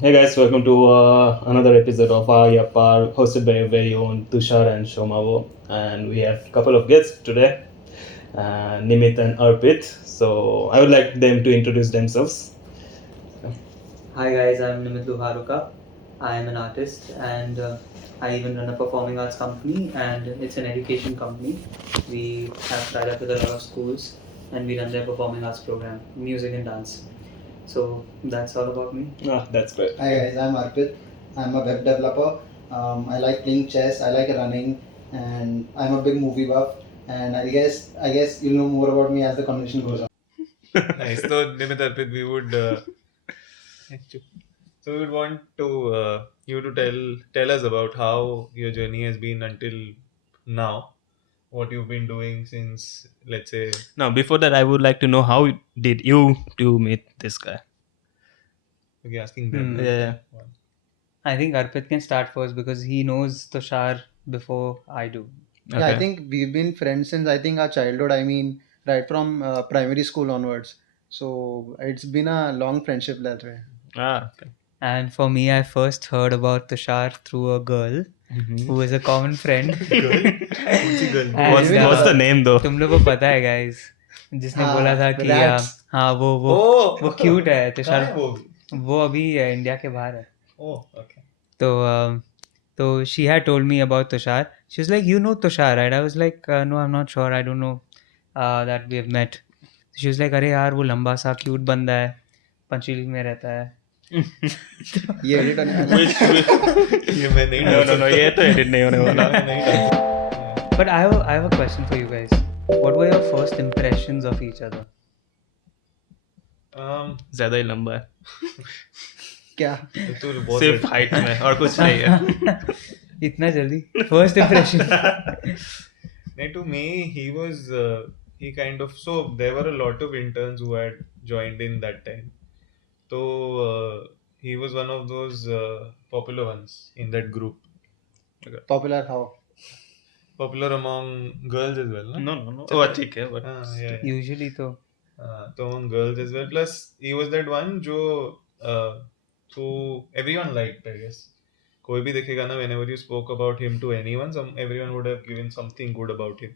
Hey guys, welcome to another episode of our Yapar, hosted by your very own Tushar and Shomavo. And we have a couple of guests today, Nimit and Arpit. So I would like them to introduce themselves. Hi guys, I'm Nimit Luharuka. I am an artist and I even run a performing arts company and it's an education company. We have tied up with a lot of schools and we run their performing arts program, music and dance. So that's all about me. That's great. Hi guys, I'm Arpit. I'm a web developer. I like playing chess. I like running, and I'm a big movie buff. And I guess you'll know more about me as the conversation goes on. Nice. So, Nimit Arpit, we would so we would want to you to tell us about how your journey has been until now. What you've been doing since, let's say, Now, before that, I would like to know how did you two meet this guy? okay, asking them. Yeah. I think Arpit can start first because he knows Tushar before I do. Yeah, I think we've been friends since I think our childhood. I mean, right from primary school onwards. So it's been a long friendship that way. Okay. And for me, I first heard about Tushar through a girl who is a common friend. कौन-सी girl? What's, And, what's the name though? तुम लोग को पता है guys जिसने हाँ, बोला था कि rats. हाँ वो Oh, क्यूट है कहाँ है तुषार वो? वो अभी इंडिया के बाहर है Oh, okay. तो she had told me about Tushar. She was like, you know Tushar, right? I was like, no, I'm not sure. I don't know that we have met. She was like, अरे यार वो लंबा सा cute बंदा है पंचशील में रहता है ये edit होने वाला है। ये मैं नहीं डाल No, ये तो edit नहीं होने वाला. मैं नहीं डाल सकता. But I have a question for you guys. What were your first impressions of each other? ज़्यादा ही लंबा है. क्या? तो बहुत सिर्फ हाइट में और कुछ नहीं है. इतना जल्दी first impression No, to me, he kind of, so there were a lot of interns who had joined in that time. So he was one of those popular ones in that group. Popular how? Popular among girls as well, no? No. वो ठीक है but Yeah. Usually तो So among girls as well. Plus, he was that one who everyone liked, I guess. कोई भी देखेगा ना, whenever you spoke about him to anyone, everyone would have given something good about him.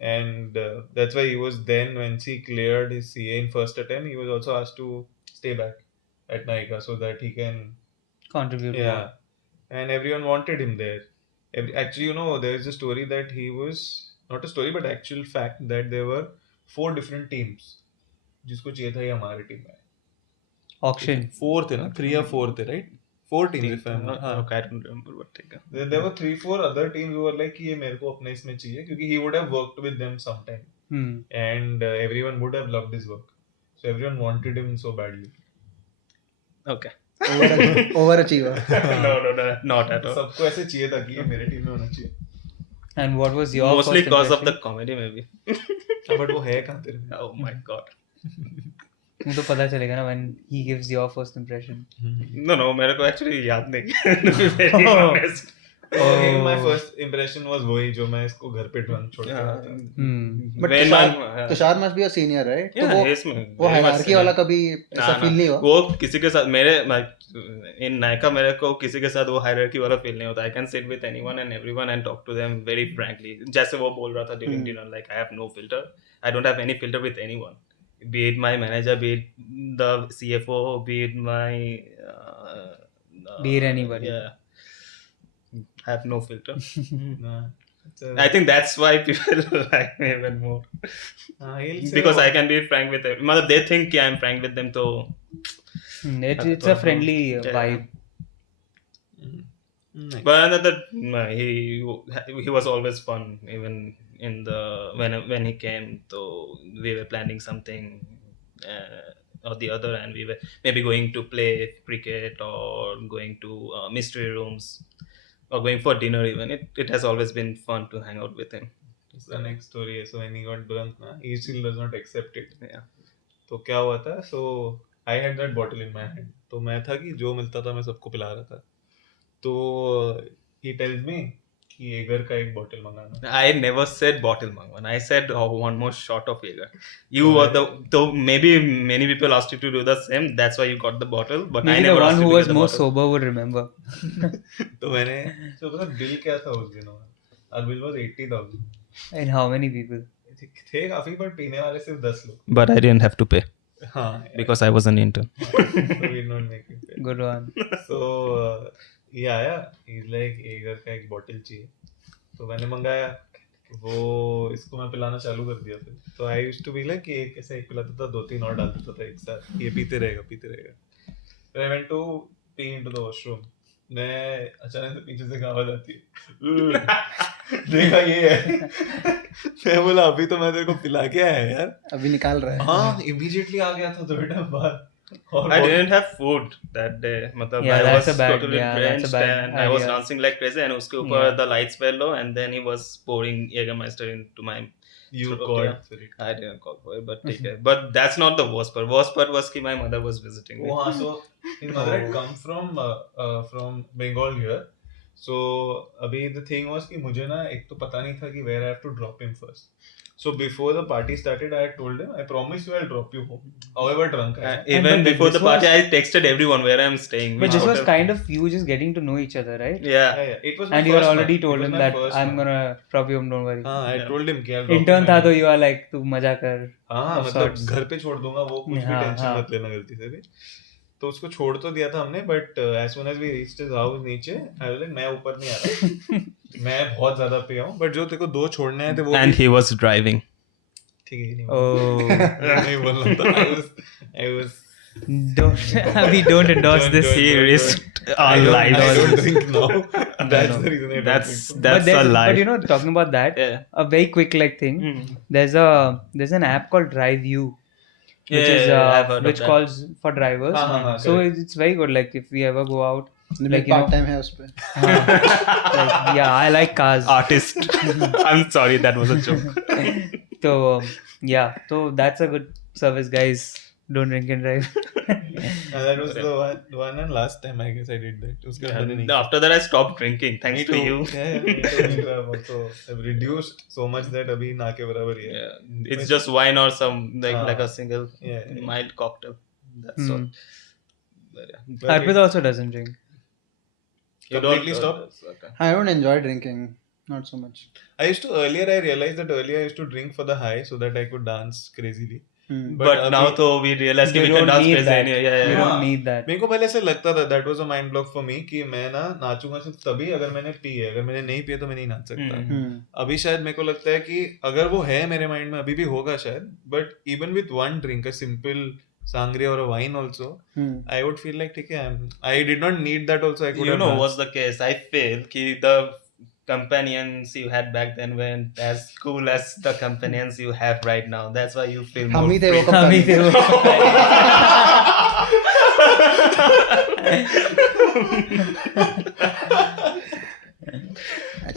And that's why he was then, when he cleared his CA in first attempt, he was also asked to stay back at Nykaa so that he can, contribute yeah. And everyone wanted him there. Actually, there is a story that he was, not a story, but actual fact that there were 4 different teams. जिसको चाहिए था ये हमारे team में. Auction 4 थे ना, 3 or 4 थे, right? 4 teams if I'm not. I don't remember but ठीक है. There were 3-4 other teams who were like कि ये मेरे को अपने इसमें चाहिए, क्योंकि he would have worked with them sometime and everyone would have loved his work, so everyone wanted him so badly. Okay. Overachiever. No, not at all. सबको ऐसे चाहिए था कि ये मेरे टीम में होना चाहिए. And what was your Mostly because of the comedy maybe. But वो है कहाँ तेरे में? Oh my god. तो पता चलेगा ना when he gives your first impression No, मेरे को actually याद नहीं. To be very honest. My first impression was वही जो मैं इसको घर पे ड्रंक छोड़ के आया था. But When Tushar must be a senior, right? Yeah, तो he is my- वो very much hierarchy वाला कभी ऐसा ना, फील नहीं हुआ? वो किसी के साथ मेरे इन नायका मेरे को किसी के साथ वो हायरार्की वाला फील नहीं होता. I can sit with anyone and everyone and talk to them very frankly. जैसे वो बोल रहा था during dinner, like I have no filter. I don't have any filter with anyone. Be it my manager, be it the CFO, be it my Be it anybody. Yeah, I have no filter. Nah, it's a- I think that's why people like me even more. he'll say Because what- I can be frank with them. मतलब they think कि I'm frank with them, तो it's a friendly vibe Nice. but another he was always fun even in the when he came. So we were planning something or the other, and we were maybe going to play cricket or going to mystery rooms or going for dinner even. It has always been fun to hang out with him. It's the next story. So when he got drunk, he still does not accept it. Yeah. तो क्या हुआ था? So I had that bottle in my hand. तो मैं था कि जो मिलता था मैं सबको पिला रहा था. तो he tells me कि एगर का एक बॉटल मंगाना. I never said bottle mangwan. I said one more shot of Jaeger. You were though maybe many people asked you to do the same. That's why you got the bottle. But I Maybe the never one asked who you to was get the more bottle. sober would remember. तो मैंने तो पता bill क्या था उस दिन. और bill was 80,000. And how many people? थे काफी पर पीने वाले सिर्फ 10 लोग. But I didn't have to pay हाँ. because I was an intern. So we not make it pay. Good one. So ये आया. He's like एगर का एक बॉटल चाहिए. तो मैंने मंगाया. वो इसको मैं पिलाना चालू कर दिया फिर. तो I used to be like कि एक ऐसा एक पिलाता था 2-3 और डाल देता था एक साथ. ये पीते रहेगा. Then I went to pee into the washroom. मैं अचानक से पीछे से आवाज आती है. देखा ये है. मैं बोला अभी तो मैं तेरे को पिला के आया यार. अभी निकाल रहा है. हाँ इमीडिएटली आ गया था थोड़े टाइम बाद. और I didn't have food that day. मतलब Yeah, I that's was a bad- totally yeah, that's a drenched bad and I was idea. dancing like crazy. And उसके ऊपर Yeah. the lights were low and then he was pouring Jägermeister into my. you So, called okay. for it. I didn't call for it, but ठीक है. But that's not the worst part. Worst part was कि my mother was visiting me. Oh, हाँ, so his mother had come from Bengal here. So अभी the thing was कि मुझे ना एक तो पता नहीं था कि where I have to drop him first. So before the party started, I had told him, I promise you I'll drop you home. However drunk I am. Even but before this the party, was- I texted everyone where I'm staying. But which this was hotel. kind of you just getting to know each other, right? Yeah. It was my And you had first already month. told It was him my that first I'm month. gonna drop you home, don't worry. हाँ, I Yeah. told him कि I'll drop Intern you था home. तो you are like तू मजा कर. हाँ of मतलब sorts. घर पे छोड़ दूंगा वो कुछ भी हाँ, टेंशन हाँ. मत लेना गलती से भी. तो उसको छोड़ तो दिया था हमने but as soon as we reached his house नीचे आई वाज लाइक मैं ऊपर नहीं आ रहा. मैं बहुत ज्यादा पिया हूँ बट जो तेरे को 2 छोड़ने आए थे वो And he was driving. ठीक है ये नहीं Oh. नहीं बोल रहा था. I was Don't. We don't endorse Don't- this. don't- He don't- risked I our don't- lives. I don't drink now. That's No. the reason I don't That's drink. that's a lie. But you know, talking about that, Yeah. a very quick like thing. Mm. There's an app called Drive You, which is I've heard which of that. calls for drivers. हाँ, So correct. it's very good. Like if we ever go out, limit like you part know, time है उस पे. like, yeah, I like cars. Artist. I'm sorry, that was a joke. So yeah, so that's a good service, guys. Don't drink and drive. And that was the one and last time I guess I did that. उसके बाद मैंने नहीं. After that, I stopped drinking. Thanks Me to too. you. Yeah, me too. Me too. I've also I've reduced so much that अभी ना के बराबर ही है. Yeah. It's just wine or some like a single Yeah. mild cocktail. That's all. But, yeah. But Arpit also doesn't drink. You Completely don't- stop? Okay. I don't enjoy drinking. Not so much. I used to earlier. I realized that earlier I used to drink for the high so that I could dance crazily. But now अभी- तो we realize कि You we can don't dance need crazy that. anyway. Yeah, You yeah, yeah. don't need that. मेरे को पहले ऐसे लगता था that was a mind block for me कि मैं ना नाचूंगा सिर्फ तभी अगर मैंने पी है. अगर मैंने नहीं पिया तो मैं नहीं नाच सकता. अभी शायद मेरे को लगता है कि अगर वो है मेरे माइंड में अभी भी होगा शायद. But even with one drink, a simple sangria or a wine also, I would feel like ठीक है. I did not need that also. I could You have know danced. what's the case? I feel कि the companions you had back then weren't as cool as the companions you have right now. That's why you feel more हम ही थे वो free. हम ही थे वो.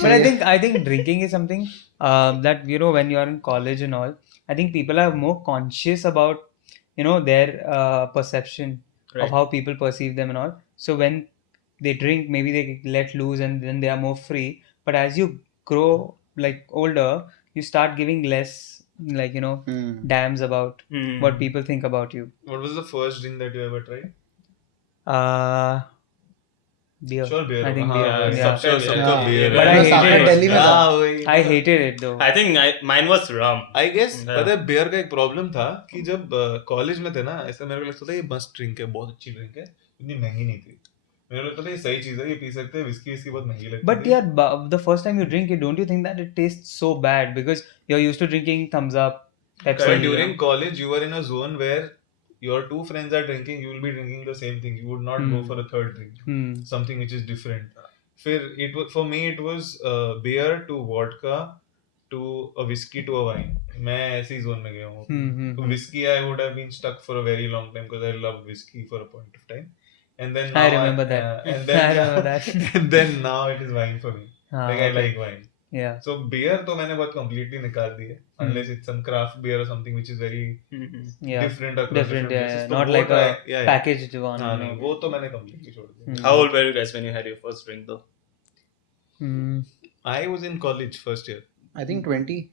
But I think drinking is something that you know when you are in college and all. I think people are more conscious about their perception Right. of how people perceive them and all. So when they drink, maybe they let loose and then they are more free. But as you grow like older, you start giving less damns about Hmm. what people think about you. What was the first drink that you ever tried? Beer. Sure, beer. I think हाँ, beer. सबसे Yeah. सबका Yeah. beer But है. I hated it. Delhi में था. हाँ, वही. I hated it though. I think mine was rum. I guess Yeah. पता है बेयर का एक प्रॉब्लम था कि जब कॉलेज में थे ना ऐसा मेरे को लगता था ये मस्त ड्रिंक है बहुत अच्छी ड्रिंक है इतनी महंगी नहीं थी मेरे को लगता था ये सही चीज है ये पी सकते हैं विस्की इसकी बहुत महंगी लगती But थी yeah, the first time you drink it, don't you think that it tastes so bad because you're used to drinking Thumbs Up, Pepsi? but during college you were in a zone where your two friends are drinking you will be drinking the same thing you would not go for a third drink something which is different फिर it was for me it was beer to vodka to a whiskey to a wine मैं ऐसी zone में गया हूँ तो whiskey I would have been stuck for a very long time because I loved whiskey for a point of time and then now I remember that. and then I remember that. and then now it is wine for me हाँ, like I okay. like wine Yeah. so beer तो मैंने बहुत completely निकाल दी है unless it's some craft beer or something which is very Yeah. different across Different, yeah. places. तो Not वो like a try- yeah. packaged one. हाँ you नहीं know. वो तो मैंने completely छोड़ दिया How old were you guys when you had your first drink though? I was in college first year. I think 20.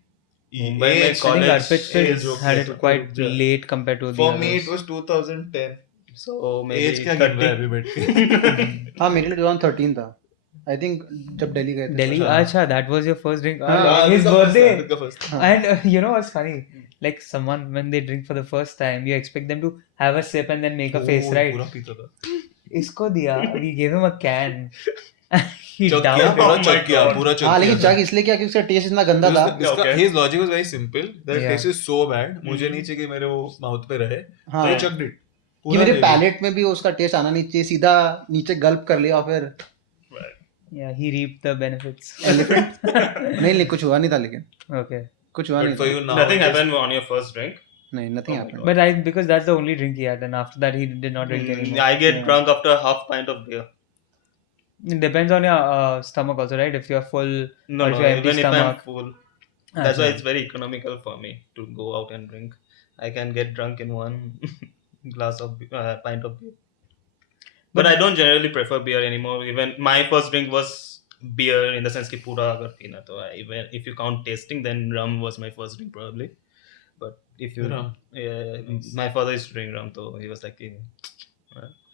Mumbai mein Age, I think college Arpit still age had okay, it so quite रुक जा. late compared to the for me others. it was 2010. so maybe Age क्या गिन रहा है 30. अभी बैठ के? हाँ मेरे लिए 2013 था. I think जब दिल्ली गए थे. Delhi, हाँ. acha, that was your first drink. हाँ, His Arpit का first, birthday. Arpit का first. हाँ. And you know what's funny? Like someone when they drink for the first time, you expect them to have a sip and then make a face, Oh, right? पूरा पीता था. इसको दिया, we gave him a can. He Chak downed किया, it. पूरा Oh my चक किया, God. पूरा चक हाँ लेकिन किया. जग इसलिए क्या क्योंकि उसका टेस्ट इतना गंदा था. Okay. His logic was very simple. The Yeah. taste is so bad. मुझे नहीं चाहिए कि मेरे वो माउथ पे रहे. हाँ. तो chucked it. कि पूरा मेरे ले लिया. पैलेट में भी उसका टेस्ट आना नहीं चाहिए, सीधा नीचे गल्प कर लिया और फिर Yeah, he reaped the benefits. Elephant नहीं कुछ हुआ नहीं था, लेकिन Okay. कुछ हुआ But नहीं for था. you now, Nothing just- happened on your first drink. नहीं, nothing Oh my happened. God. But because that's the only drink he had, and after that he did not drink anymore. I get Yeah. drunk after half pint of beer. It depends on your stomach also, right? If you're full, No, or if no, you're empty even if I'm stomach. full. That's why Acha. it's very economical for me to go out and drink. I can get drunk in one glass of pint of beer. But I don't generally prefer beer anymore. Even my first drink was beer in the sense कि पूरा अगर पीना तो even if you count tasting, then rum was my first drink probably. But if you Rum. my father used to drink rum, so he was like,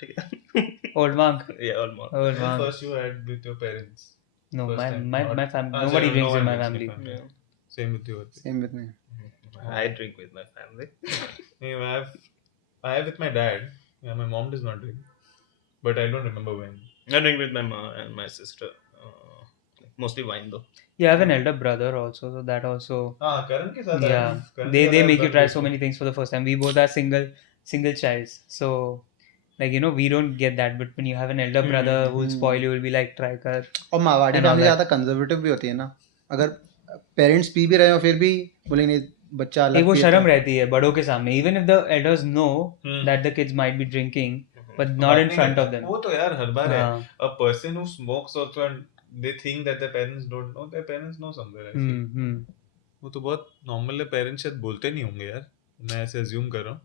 ठीक है. Old monk. Yeah, almost. Old When monk. first you had with your parents. No, First time, my not- family. Ah, Nobody no drinks one in my drinks in family. family. Yeah. Same with you. Same with me. I drink with my family. I have with my dad. Yeah, my mom does not drink, but I don't remember when. I drink with my mom and my sister. Mostly wine though. You have an elder brother also, so that also. Karan के साथ Yeah, आया. Karan they के they साथ make you आया try था so many things for the first time. We both are single childs, so like we don't get that. But when you have an elder brother who will spoil you, will be like try kar. और Marwari And all family that. ज़्यादा conservative भी होती है ना. अगर parents P भी रहे हो फिर भी बोलेंगे बच्चा अलग एक वो पीता शर्म है. रहती है बड़ों के सामने. Even if the elders know Hmm. that the kids might be drinking, but बात not in नहीं front करता. of them. वो तो यार हर बार है. हाँ. A person who smokes also and they think that their parents don't know. Their parents know somewhere. I feel. Hmm. वो तो बहुत नॉर्मल है. पेरेंट्स शायद बोलते नहीं होंगे यार. मैं ऐसे अज्यूम कर रहा हूँ.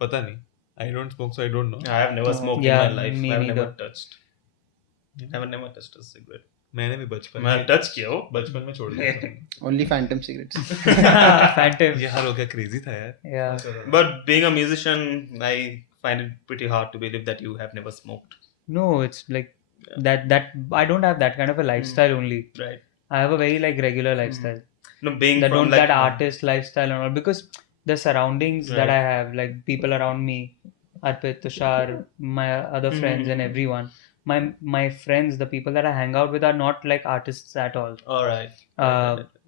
पता नहीं. I don't smoke, so I don't know. I have never smoked Yeah, in my life. me I've never neither. touched. I've never touched a cigarette. मैंने भी बचपन मैं में टच किया हो. बचपन में छोड़ दिया था. Only phantom cigarettes. Phantom. यार हो क्या क्रेजी था यार. Yeah. But being a musician, I find it pretty hard to believe that you have never smoked. No, it's like that. I don't have that kind of a lifestyle only. Right. I have a very like regular lifestyle. No, being That from don't like that artist lifestyle and all, because the surroundings that Right. I have, like people around me, Arpit, Tushar, my other friends and everyone. My friends, the people that I hang out with are not like artists at all. All right.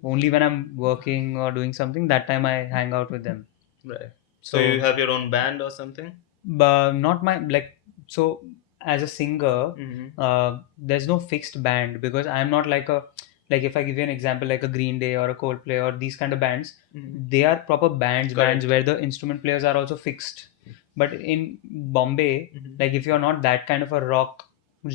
Only when I'm working or doing something, that time I hang out with them. Right. So you have your own band or something? But not my like so as a singer, Mm-hmm. there's no fixed band because I'm not like if I give you an example like a Green Day or a Coldplay or these kind of bands, they are proper bands Correct. where the instrument players are also fixed. But in Bombay, Mhm. like if you're not that kind of a rock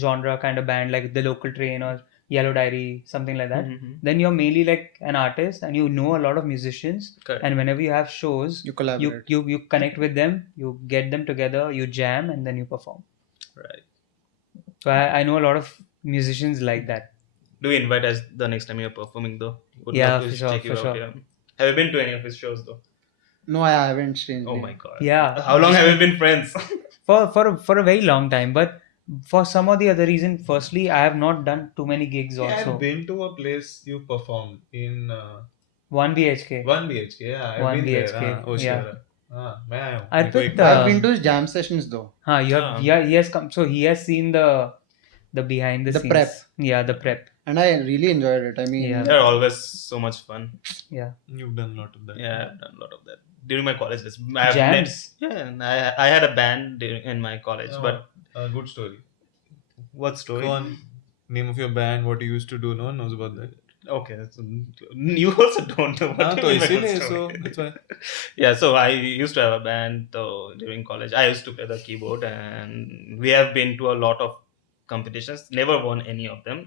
genre kind of band like the Local Train or Yellow Diary, something like that, Mhm. then you're mainly like an artist and you know a lot of musicians. Correct. And whenever you have shows, You collaborate. you connect with them, you get them together, you jam, and then you perform. Right. So I know a lot of musicians like that. Do we invite us the next time you're performing though? Would Yeah, love to for sure, check you for out, sure. yeah. Have you been to any of his shows though? No, I haven't. Strangely. Oh my god. Yeah. How long have you been friends? For a very long time, but for some or the other reason, firstly, I have not done too many gigs Yeah, also. I've been to a place you performed in 1 BHK. 1 BHK. Yeah, I've 1 been BHK, there. हाँ, yeah. Oshiwara. हाँ, मैं आया हूँ. Arpit, मेरे को एक बार- I've been to his jam sessions though. You have, Ah. yeah, he has come. So he has seen the behind the The scenes. prep. Yeah, the prep. And I really enjoyed it. I mean, Yeah. They're always so much fun. Yeah. You've done a lot of that. Yeah, I've done a lot of that during my college days. I've Jams? Yeah, and I had a band in my college, Oh, but a good story. what story? Go on. Name of your band, what you used to do. No one knows about that. Okay, so you also don't know what हाँ, do तो you mean by good इसीलिए so story? that's why. Yeah, so I used to have a band during college. I used to play the keyboard, and we have been to a lot of competitions. Never won any of them.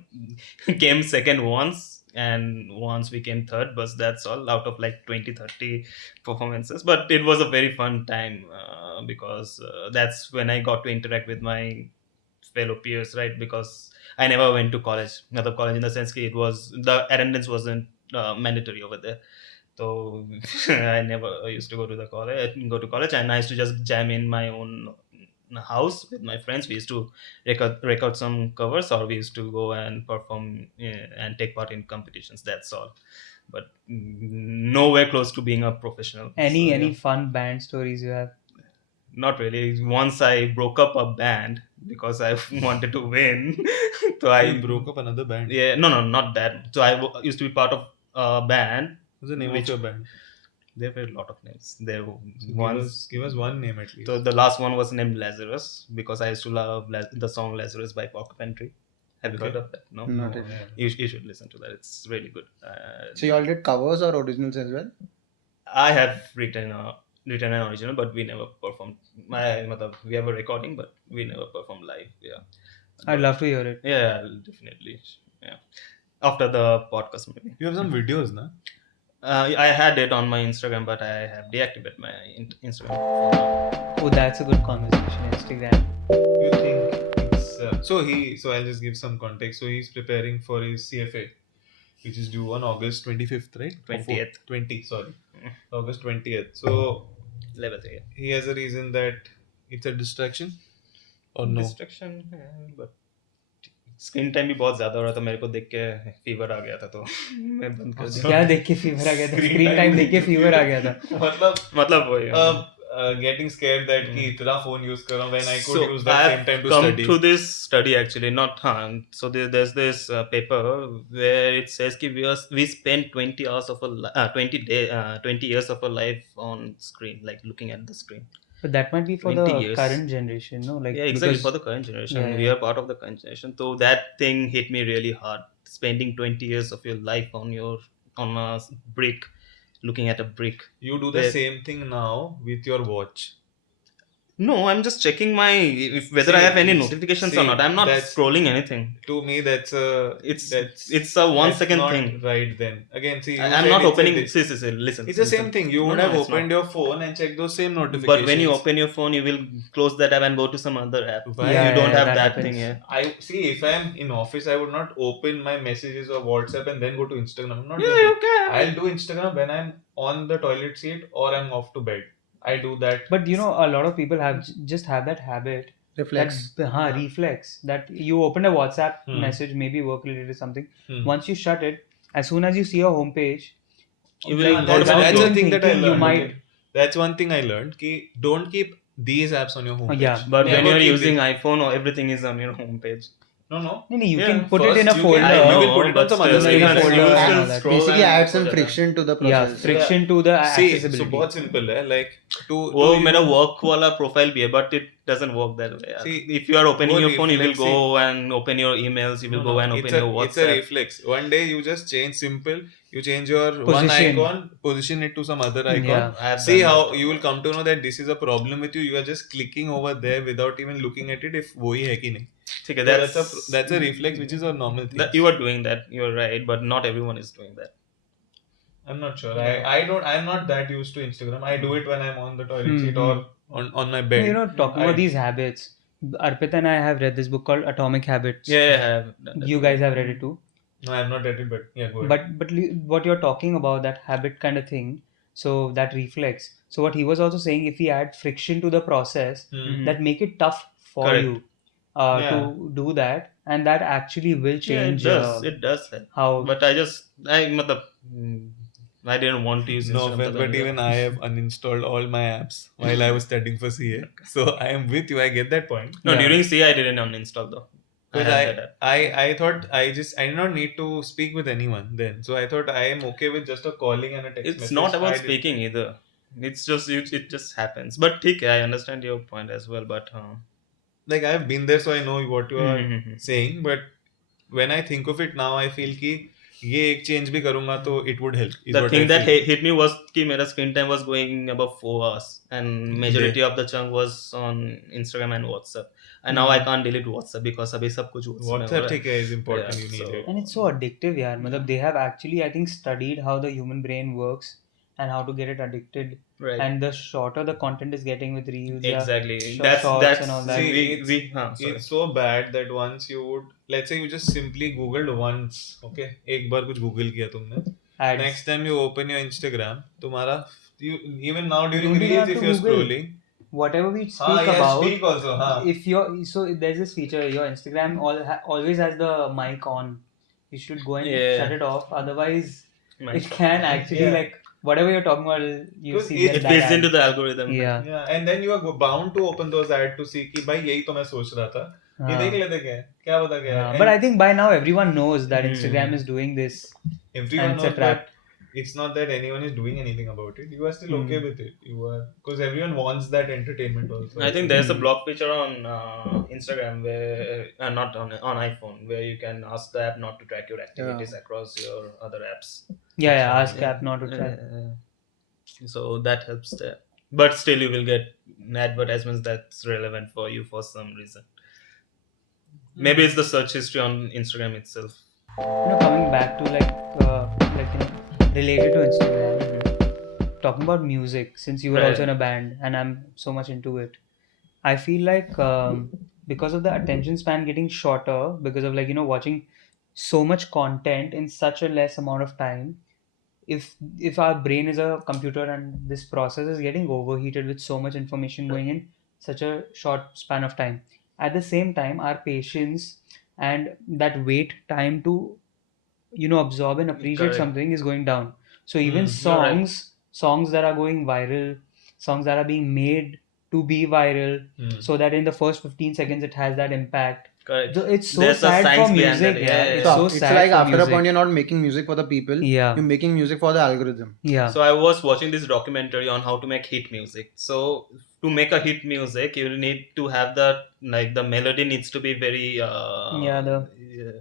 Came second once, and once we came third, but that's all out of like 20-30 performances. But it was a very fun time because that's when I got to interact with my fellow peers, right? Because I never went to college. Not college in the sense that it was the attendance wasn't mandatory over there. So I never used to go to college, and I used to just jam in my own house with my friends. We used to record some covers, or we used to go and perform and take part in competitions. That's all. But nowhere close to being a professional. Any So, any yeah. fun band stories you have? Not really. Once I broke up a band because I wanted to win. So I I broke up another band. Yeah, no, not that. So I used to be part of a band. What's the name Which- of your band? There were a lot of names. There were So once. give us one name at least. So the last one was named Lazarus because I used to love the song Lazarus by Porcupine Tree. Have you Okay. heard of that? No. Not No, really. yeah. You should listen to that. It's really good. So you all did covers or originals as well? I have written an original, but we never performed. We have a recording, but we never performed live. Yeah. I'd love to hear it. Yeah, definitely. Yeah. After the podcast, maybe. You have some videos, na? I had it on my Instagram, but I have deactivated my Instagram. for now. Oh, that's a good conversation. Instagram. You think it's so I'll just give some context. So he's preparing for his CFA, which is due on August 25th, right? 20th. 20, sorry. August 20th. So Level 3. he has a reason that it's a distraction or no? Distraction है, but screen time भी बहुत ज्यादा हो रहा था मेरे को देख के फीवर आ गया था तो मैं बंद कर दिया क्या देख के फीवर आ गया था? Screen स्क्रीन time टाइम देख के देख के फीवर आ गया था. मतलब वही getting scared that कि इतना phone use कर रहा हूँ when I could So use I that have same time to come study. through this study actually, not so there's this paper where it says कि we spend 20 hours of 20 years of our life on screen, like looking at the screen. But that might be for 20 the years. current generation, no? Like Yeah, exactly, because- for the current generation. Yeah, We yeah. are part of the current generation. So that thing hit me really hard. Spending 20 years of your life on a brick, looking at a brick. You do the Where- same thing now with your watch. No, I'm just checking whether I See, have any notifications or see, not. I'm not that's- scrolling anything. To me, that's a It's that's a 1 that's second not thing. right then. Again, see, you I'm said not it's a opening. di- See, listen. It's the same listen. thing. You No, would no, have it's opened not. your phone and checked those same notifications. But when you open your phone, you will close that app and go to some other app. Why? Yeah, You don't have that that happens. thing here. I see if I'm in office, I would not open my messages or WhatsApp and then go to Instagram. I'm not Yeah, doing you can. I'll do Instagram when I'm on the toilet seat or I'm off to bed. I do that. But you know, a lot of people have just have that habit. Reflex. Reflex. That you open a WhatsApp Hmm. message, maybe work related or something. Hmm. Once you shut it, as soon as you see a homepage, You will like, automatically- without That's the even thing that I thinking, learned. you might. That's one thing I learned. Ki don't keep these apps on your homepage. yeah, But when Never you're keep using it- iPhone, or everything is on your homepage. No. No, you Yeah, can put it first in a you folder. can- I you know, can put it on but some still, other in a site. folder you and still all that. scroll Basically, and add some folder friction to the Yeah, process. friction to the See, accessibility. so बहुत simple है. Like to वो to मेरा work वाला profile भी है, but it doesn't work that way. See, if you are opening वो your phone, you will reflex go and open your emails. You will go and open your It's a WhatsApp. reflex. One day you just change simple. You change your one Position. icon, position it to some other icon. Yeah. I have See done how that. you will come to know that this is a problem with you. You are just clicking over there without even looking at it if वही है कि नहीं. ठीक है, So that's a reflex which is a normal thing. you are doing that. You're right, but not everyone is doing that. I'm not sure. I'm not that used to Instagram. I do it when I'm on the toilet seat or on my bed. You know, talking about these habits, Arpita and I have read this book called Atomic Habits. Yeah, I have done that. You guys have read it too. No, I have not read it, but yeah, go ahead. But what you're talking about, that habit kind of thing, so that reflex. So what he was also saying, if we add friction to the process, Hmm. that make it tough for Correct. you Yeah. to do that, and that actually will Yeah, it change does. It does help. how. But I didn't want to use No Instagram offense, तब but मैंने even I have uninstalled all my apps while I was studying for CA. So I am with you. I get that point. No, Yeah. during CA I didn't uninstall though. Because had that app. I thought I did not need to speak with anyone then. So I thought I am okay with just a calling and a text It's message. not about I did- speaking either. It's just it just happens. But ठीक है, I understand your point as well. But Like I have been there, so I know what you are Mhm. saying. But when I think of it now, I feel कि ये एक change भी करूँगा तो it would help. is the what thing I that feel. hit me was कि मेरा screen time was going above 4 hours, and majority of the chunk was on Instagram and WhatsApp. And now I can't delete WhatsApp because अभी सब कुछ WhatsApp में हो WhatsApp रहा है. ठीक है is important. Yeah, You need so- it. And it's so addictive, yaar. Matlab, they have actually, I think, studied how the human brain works and how to get it addicted Right. and the shorter the content is getting with reels, Exactly. shorts That's and all that. See, sorry. it's so bad that once you would, let's say you just simply googled once, okay, एक बार कुछ google किया तुमने, ads. next time you open your Instagram, तुम्हारा, you even now during Don't even reels have if to you're Google. scrolling, Whatever we speak हाँ yeah, about, speak also, हाँ, if you're so there's this feature, your Instagram always has the mic on. You should go and Yeah. shut it off, otherwise Mic it can actually Yeah. like whatever you're talking about, you 'Cause see it that It fits ad. into the algorithm. Yeah. yeah, and then you are bound to open those ads to see कि भाई यही तो मैं सोच रहा था, ये देख लेते क्या पता क्या है, But I think by now everyone knows that Hmm. Instagram is doing this. everyone and it's a knows, trap. but it's not that anyone is doing anything about it. You are still okay Hmm. with it. You are, because everyone wants that entertainment also. I think there's a Hmm. block feature on Instagram where not on iPhone where you can ask the app not to track your activities across your other apps. Yeah, ask app not to track. So that helps there. But still, you will get advertisements that's relevant for you for some reason. Maybe it's the search history on Instagram itself. Coming back to related to Instagram, talking about music, since you were Right. also in a band and I'm so much into it, I feel like because of the attention span getting shorter, because of watching so much content in such a less amount of time, if our brain is a computer and this process is getting overheated with so much information going in such a short span of time, at the same time our patience and that wait time to absorb and appreciate Correct. something is going down. So even you're right. songs that are going viral, songs that are being made to be viral, so that in the first 15 seconds it has that impact. Correct. It's so There's a sad science for behind music. that. Yeah, Yeah, it's yeah. so it's sad like for after music. a point you're not making music for the people. Yeah. You're making music for the algorithm. Yeah. So I was watching this documentary on how to make hit music. So to make a hit music, you need to have the melody needs to be very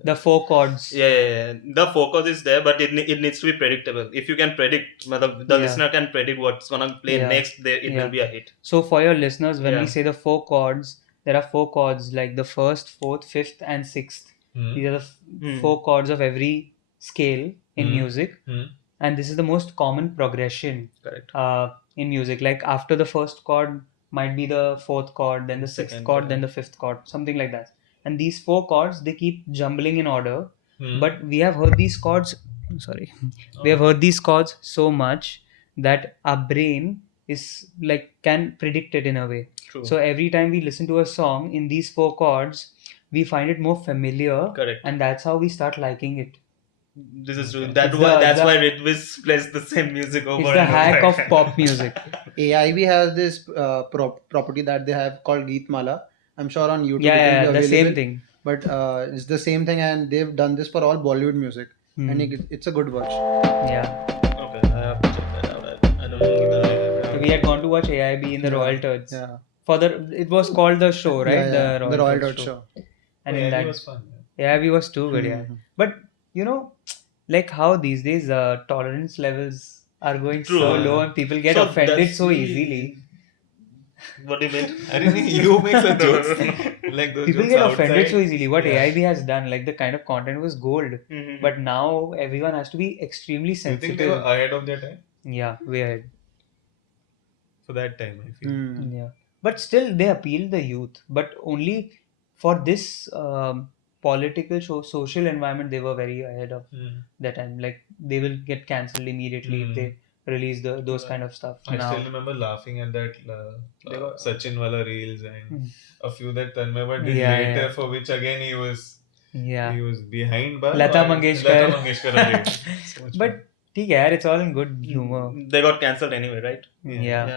The four chords. yeah. The focus is there, but it needs to be predictable. If you can predict, the Yeah. listener can predict what's gonna play Yeah. next, it Yeah. will be a hit. So for your listeners, when we Yeah. say the four chords, there are four chords like the first, fourth, fifth, and sixth. These are the four chords of every scale in music, and this is the most common progression Correct. in music. Like after the first chord might be the fourth chord, then the sixth Second, chord, yeah. then the fifth chord, something like that. And these four chords they keep jumbling in order, but we have heard these chords. Sorry, we have heard these chords so much that our brain is can predict it in a way. True. So every time we listen to a song in these four chords, we find it more familiar, Correct. and that's how we start liking it. This is true. Okay. That's why Ritviz plays the same music over It's the and hack over. of pop music. AIB has this property that they have called Geetmala. I'm sure on YouTube it Yeah, will be the available. same thing. But it's the same thing, and they've done this for all Bollywood music, and it's a good watch. Yeah. Okay, I have to check that out. I don't know. We had gone to watch AIB in the Royal Turds. Yeah. It was called the show, right? Yeah, The Royal Dirt Turds show. And Yeah, in it that, was fun. AIB was too good, yeah. Mhm. But like how these days tolerance levels are going so True. low and people get So offended that's so the- easily. What do you mean? I didn't think you make such jokes. Like those People jokes get offended outside. so easily. What Yeah. AIB has done, like the kind of content was gold. Mhm. But now everyone has to be extremely You think they sensitive. were ahead of their time? Yeah, way ahead. For that time, I feel. Mm. Yeah, but still they appeal the youth, but only for this political social environment they were very ahead of that time. Like they will get cancelled immediately if they release those kind of stuff. I now still remember laughing at that Sachin wala reels and a few that Tanmay did Yeah, later, yeah. for which again he was yeah, behind bar. Lata or- Mangeshkar. Lata Mangeshkar only. So much but fun. ठीक है यार, it's all in good humor. They got cancelled anyway, right? Yeah.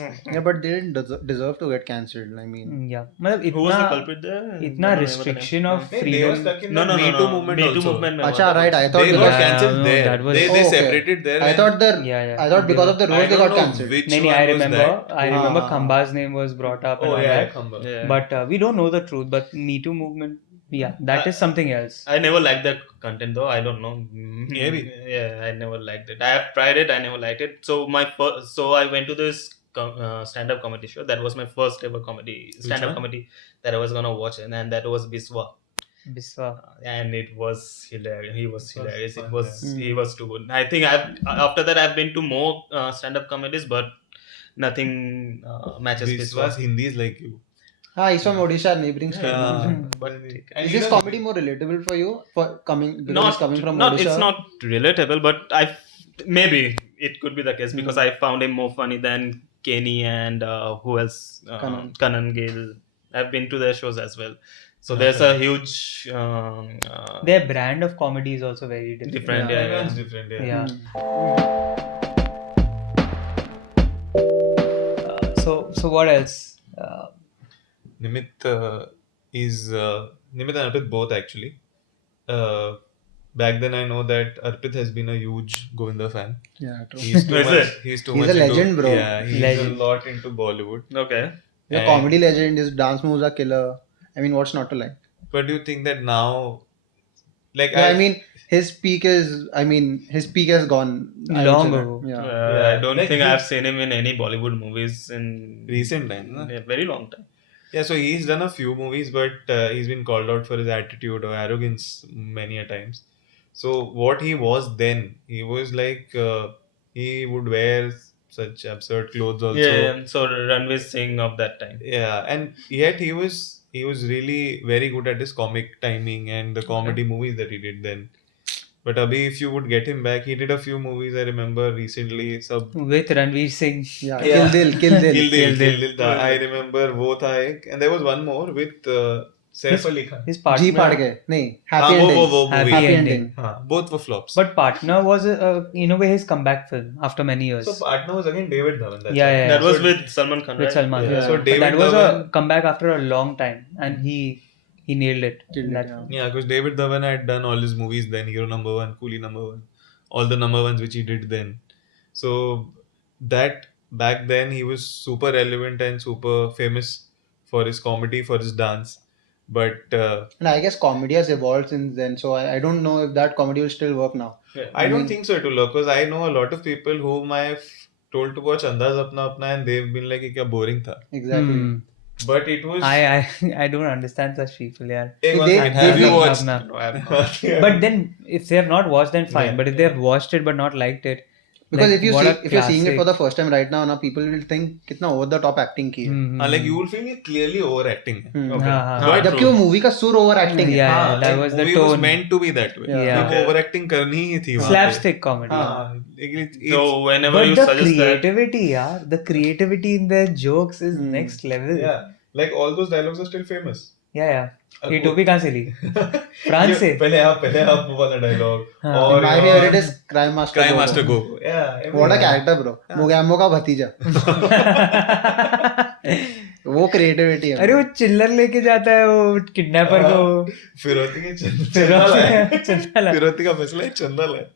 Yeah, but they didn't deserve to get cancelled. I mean, Yeah, मतलब Who was the इतना culprit there? इतना I don't remember the restriction name. of Hey, they were freedom. stuck in No, the no, Me no, Too no. movement Me Too also. movement. Acha, right, I thought They they got got cancelled no, there. that was- They Oh, okay. separated there. I when- thought that Yeah. I thought because of the I rose they don't got know cancelled. which नहीं, one I was remember. that. I remember Ah. Khamba's name was brought up and Oh all yeah, that. Khamba. Yeah. But we don't know the truth. But Me Too movement, yeah, that is something else. I never liked that content though. I don't know. Maybe. Yeah, I never liked it. I have tried it. I never liked it. So so I went to this stand-up comedy show. That was my first ever stand-up one? comedy that I was gonna watch, and that was Biswa. Biswa. And it was hilarious. He was It was hilarious. fun, It was yeah. he was too good. I think after that I've been to more stand-up comedies, but nothing matches Vishwas Vishwas. Hindi is like you. He's from Odisha, neighboring state. But Is this comedy more relatable for you because not he's coming from not Odisha? it's not relatable, but maybe it could be the case because I found him more funny than Kenny and who else? Kanan Gill. I've been to their shows as well, so there's a huge Their brand of comedy is also very different. different. Yeah. Yeah, Everyone's yeah. different. Yeah. So what else? Nimit is Nimit and Arpit both actually. Back then I know that Arpit has been a huge Govinda fan. Yeah, true. He's too Is much. it? He's too He's much a legend, bro. Yeah, he's Legend. a lot into Bollywood. Okay. He's a And- comedy legend. His dance moves are killer. I mean, what's not to like? But do you think that now, like Yeah, I mean, his peak has gone I would Long say that. ago. Yeah. I don't like think he- I've seen him in any Bollywood movies in recent times, na? a very long time. Yeah, so he's done a few movies, but he's been called out for his attitude or arrogance many a times. So what he was then, he was like he would wear such absurd clothes also. Yeah, so Ranveer Singh of that time. Yeah, and yet he was really very good at his comic timing and the comedy movies that he did then. But Abhi, if you would get him back, he did a few movies I remember recently. Sub With Ranveer Singh. Yeah, Yeah. Kill Dil. Kill Dil tha. I remember wo tha ek, and there was one more with Saif Ali Khan. His G partner. पाड़ के नहीं हाँ, happy ending. वो Happy movie. ending. हाँ, both were flops. But Partner was in a way his comeback film after many years. So partner was again David Dhawan. That's Yeah, right. yeah, That was So- with Salman Khan, with right? Salman. Yeah. Yeah. So But David that was Dhawan- a comeback after a long time, and he nailed it. Killed in it, that yeah. film. Yeah, because David Dhawan had done all his movies then, Hero Number One, Coolie Number One, all the number ones which he did then. So that back then he was super relevant and super famous for his comedy, for his dance. But And I guess comedy has evolved since then, so I don't know if that comedy will still work now. I don't think so it will work because I know a lot of people whom I've told to watch Andaz Apna Apna and they've been like, "Kya boring tha." Exactly. Hmm. But it was. I don't understand such people, yeah. Hey, one They- second, they have you think- watched? No. No, I have not. Yeah. But then, if they have not watched, then fine. Yeah. But if they have watched it but not liked it, Because like, if what a you're seeing it for classic. the first time right now people will think कितना over the top acting की है. Hmm. Like you will feel it clearly overacting. Hmm. Okay. हाँ, हाँ. हाँ, जबकि true. वो movie का सुर ओवर एक्टिंग है. Yeah, हाँ, that like was the movie was tone. meant to be that way. Yeah. वो overacting करनी ही थी वहाँ पे. Slapstick comedy. हाँ, लेकिन it's- So whenever But you the suggest that, creativity, yeah, the creativity in their jokes is Hmm. next level. yeah, like all those dialogues are still famous. Yeah. ये टोपी कहाँ से ली? फ्रांस से? पहले आप वो वाला dialogue. हाँ. और My favorite is Crime Master. Crime Gogo. Master Go. Yeah. What a character, bro. Mogambo का भतीजा. वो creativity है. अरे वो चिल्लर लेके जाता है वो किडनैपर को. फिरौती के चंदा लाए. फिरौती का फैसला है चंदा लाए.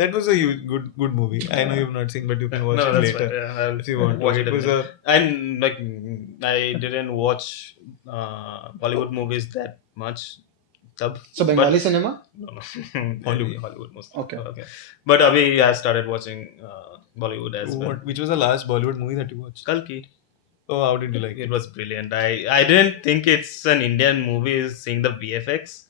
That was a huge, good movie. I know you've not seen, but you can watch no, it that's later fine. Yeah, I'll if you want. watch It was again. a And like I didn't watch Bollywood movies that much. Tab, So Bengali cinema? no. Hollywood mostly. Okay. okay. But Abhi I started watching Bollywood as well. Which was the last Bollywood movie that you watched? Kalki. Oh, how did you like It it? was brilliant. I didn't think it's an Indian movie seeing the VFX.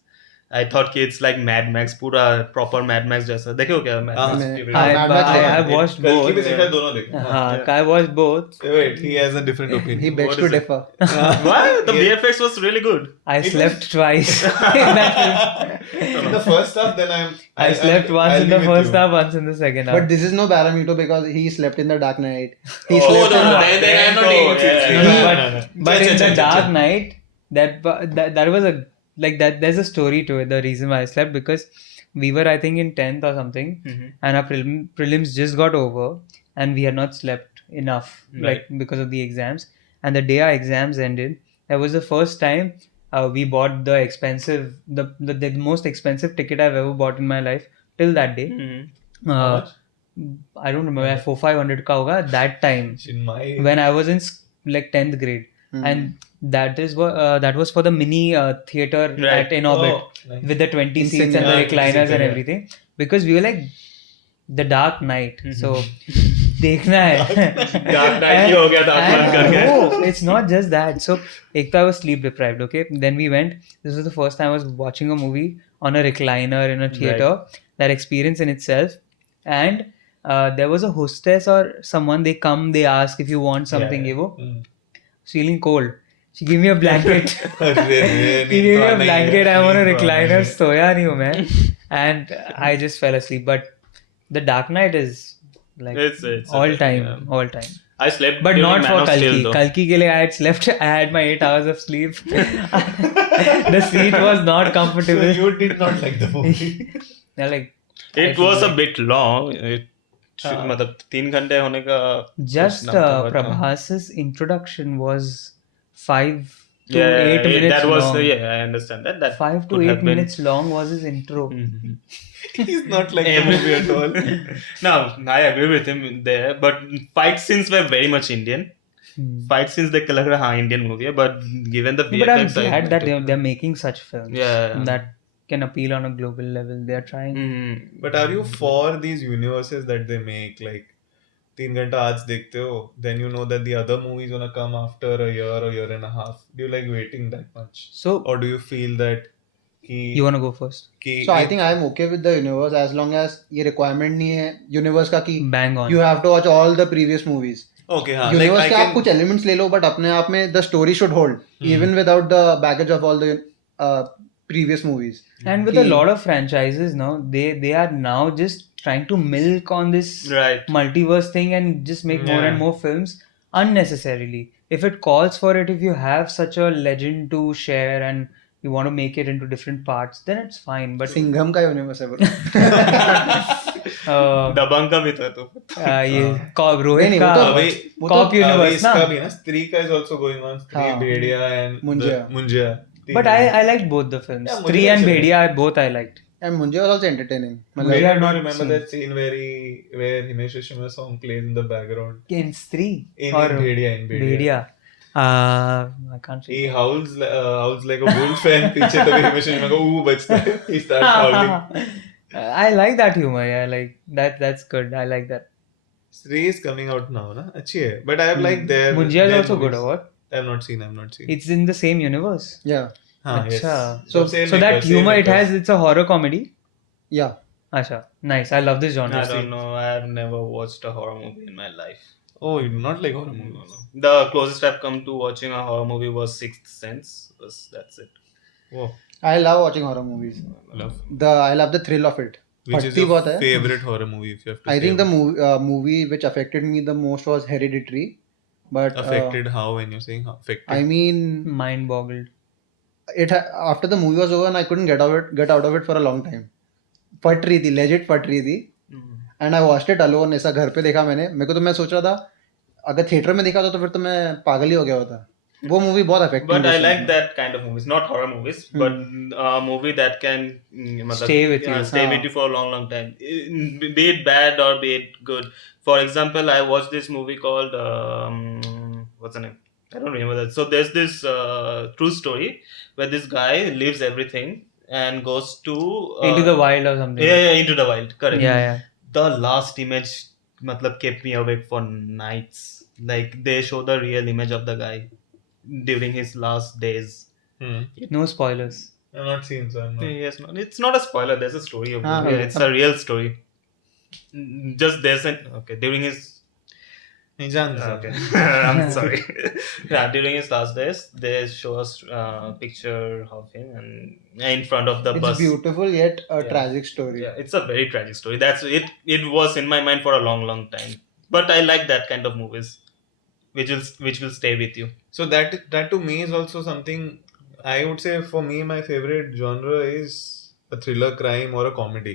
I thought कि it's like Mad Max, पूरा proper Mad Max जैसा. देखे हो क्या Mad हाँ, Max? मैं- की हाँ, video? Mad Max देखा. I watched कल की both. भी देखा दोनों देखा. हाँ, I watched both. Wait, he has a different He opinion. begs What to is it? differ. Why? The Yeah. VFX was really good. I slept twice in that film. In the first half, then I slept once I'll in be the with first you. half, once in the second half. But this is no Paramito because he slept in the Dark Knight. He Oh, slept no, in no, the... then I'm not taking it seriously. No, No, but, no, no. but Chill, in chill, the chill, Dark chill. Knight, that was a like that. There's a story to it. The reason why I slept because we were I think in 10th or something, Mhm. and our prelims just got over, and we had not slept enough like Right. because of the exams. And the day our exams ended, that was the first time we bought the expensive, the most expensive ticket I've ever bought in my life till that day. Mhm. I don't remember 400-500 का होगा that time In my when I was in like 10th grade. And that is what that was for the mini theater Right. at Inorbit Oh, nice. with the 20 Insane, seats and the yeah, recliners and yeah. everything, because we were like the Dark Knight, so देखना है. Dark Knight ही हो गया था अपना करके. No, it's not just that. So एक तो I was sleep deprived. Okay, then we went. This was the first time I was watching a movie on a recliner in a theater. That experience in itself, and there was a hostess or someone, they come, they ask if you want something, Yeah. ये वो, Hmm. feeling cold. She gave me a blanket. अरे, She gave me a नींद तो blanket. I'm on a नींद तो आना ही recliner, है. सोया नहीं हूँ मैं, and I just fell asleep. But The Dark Knight is like It's a all bit, time, yeah. all time. I slept But during not Man for of Steel Kalki. though. Kalki के लिए I had slept. I had my 8 hours of sleep. The seat was not So comfortable. you did not like the movie. They're like, It I was feel a bit long. मतलब 3 घंटे होने का just सोचना था, but, Prabhas's introduction was 5 to yeah, 8 minutes that was long. yeah, I understand that. That 5 to could 8 have been- minutes long was his intro. Mhm. He's not like the Every- movie at all. No, I agree with him there, but fight scenes were very much Indian. Hmm. Fight scenes देख के लग रहा हाँ Indian movie है, but given the But I'm VFX, I glad that think- they're making such films Yeah. that can appeal on a global level. They're trying. Mhm. But are you for these universes that they make? Like, 3 घंटा आज देखते हो, then you know that the other movie is gonna come after a year and a half. Do you like waiting that much? So, Or do you feel that you want to go first? So I think I'm okay with the universe as long as ये requirement नहीं है universe का कि Bang on. you have to watch all the previous movies. okay, हाँ, Universe like I के आप can कुछ elements ले लो but अपने आप में the story should hold even without the baggage of all the previous movies. And with a He- lot of franchises now, they are now just trying to milk on this Right. multiverse thing and just make more Yeah. and more films unnecessarily. If it calls for it, if you have such a legend to share and you want to make it into different parts, then it's fine. But Singham का universe है bro. दबंग का भी था तो ये रोहित नहीं, का वो तो- अभी वो तो- cop universe इसका ना. भी ना स्त्री का is also going on. स्त्री, हाँ. भेड़िया and Munjya. Munjya. But I liked both the films. Yeah, Three मुझे and भी Bhedia, both I liked. And Munjya was also entertaining. Where मतलब मुझे- do you not remember seen. that scene where Himesh Reshammiya's song plays in the background? In Stree In or Bhedia, in Bhedia. Bhedia. I can't He see. howls like a wolf and पीछे तभी हिमेश रेशमिया को ऊ बजता है. He starts howling. I like that humor. Yeah, like that. That's good. I like that. Stray is coming out now, na? अच्छी है. But I have like their Munjia is their also good, movies. or what? I have not seen. It's in the same universe. yeah, हाँ, yes. Acha. So- same So that maker, same humor it maker. has, it's a horror comedy. yeah. Acha, nice. I love this genre. I don't know. I have never watched a horror movie in my life. Oh, you do not like horror No, movies? no. The closest I've come to watching a horror movie was Sixth Sense. That's it. Wow. I love watching horror movies. Love. I love the thrill of it. Which is फटती बहुत your है. favorite horror movie if you have to I say think the one? movie which affected me the most was Hereditary. But affected how when you're saying how affected? I mean, Mind boggled. after the movie was over and I couldn't get out of it for a long time. फट रही थी, legit फट रही थी. And I watched it alone. ऐसा घर पे देखा मैंने. मेरे को तो मैं सोच रहा था अगर थिएटर में देखा होता तो फिर तो मैं पागल ही हो गया होता. वो मूवी बहुत affective. But I like that kind of movies, not horror movies, but a movie that can मतलब, Stay with you. stay हाँ. with you for a long time. Be it bad or be it good. For example, I watched this movie called what's the name? I don't remember that. So there's this true story where this guy leaves everything and goes to Into the wild or something. yeah, into the wild. Correct. Yeah. The last image matlab kept me awake for nights. Like they show the real image of the guy during his last days. No spoilers. I've not seen, so I'm not. Yes, no, it's not a spoiler. There's a story of Ah, it. okay. It's a real story. Just there's an okay during his नहीं जानता. okay. I'm sorry. Yeah, during his last days, they show us picture of him and in front of the It's bus. beautiful yet a Yeah. tragic story. Yeah, it's a very tragic story. That's it. It was in my mind for a long time. But I like that kind of movies, which will stay with you. So that to me is also something. I would say for me, my favorite genre is a thriller, crime, or a comedy.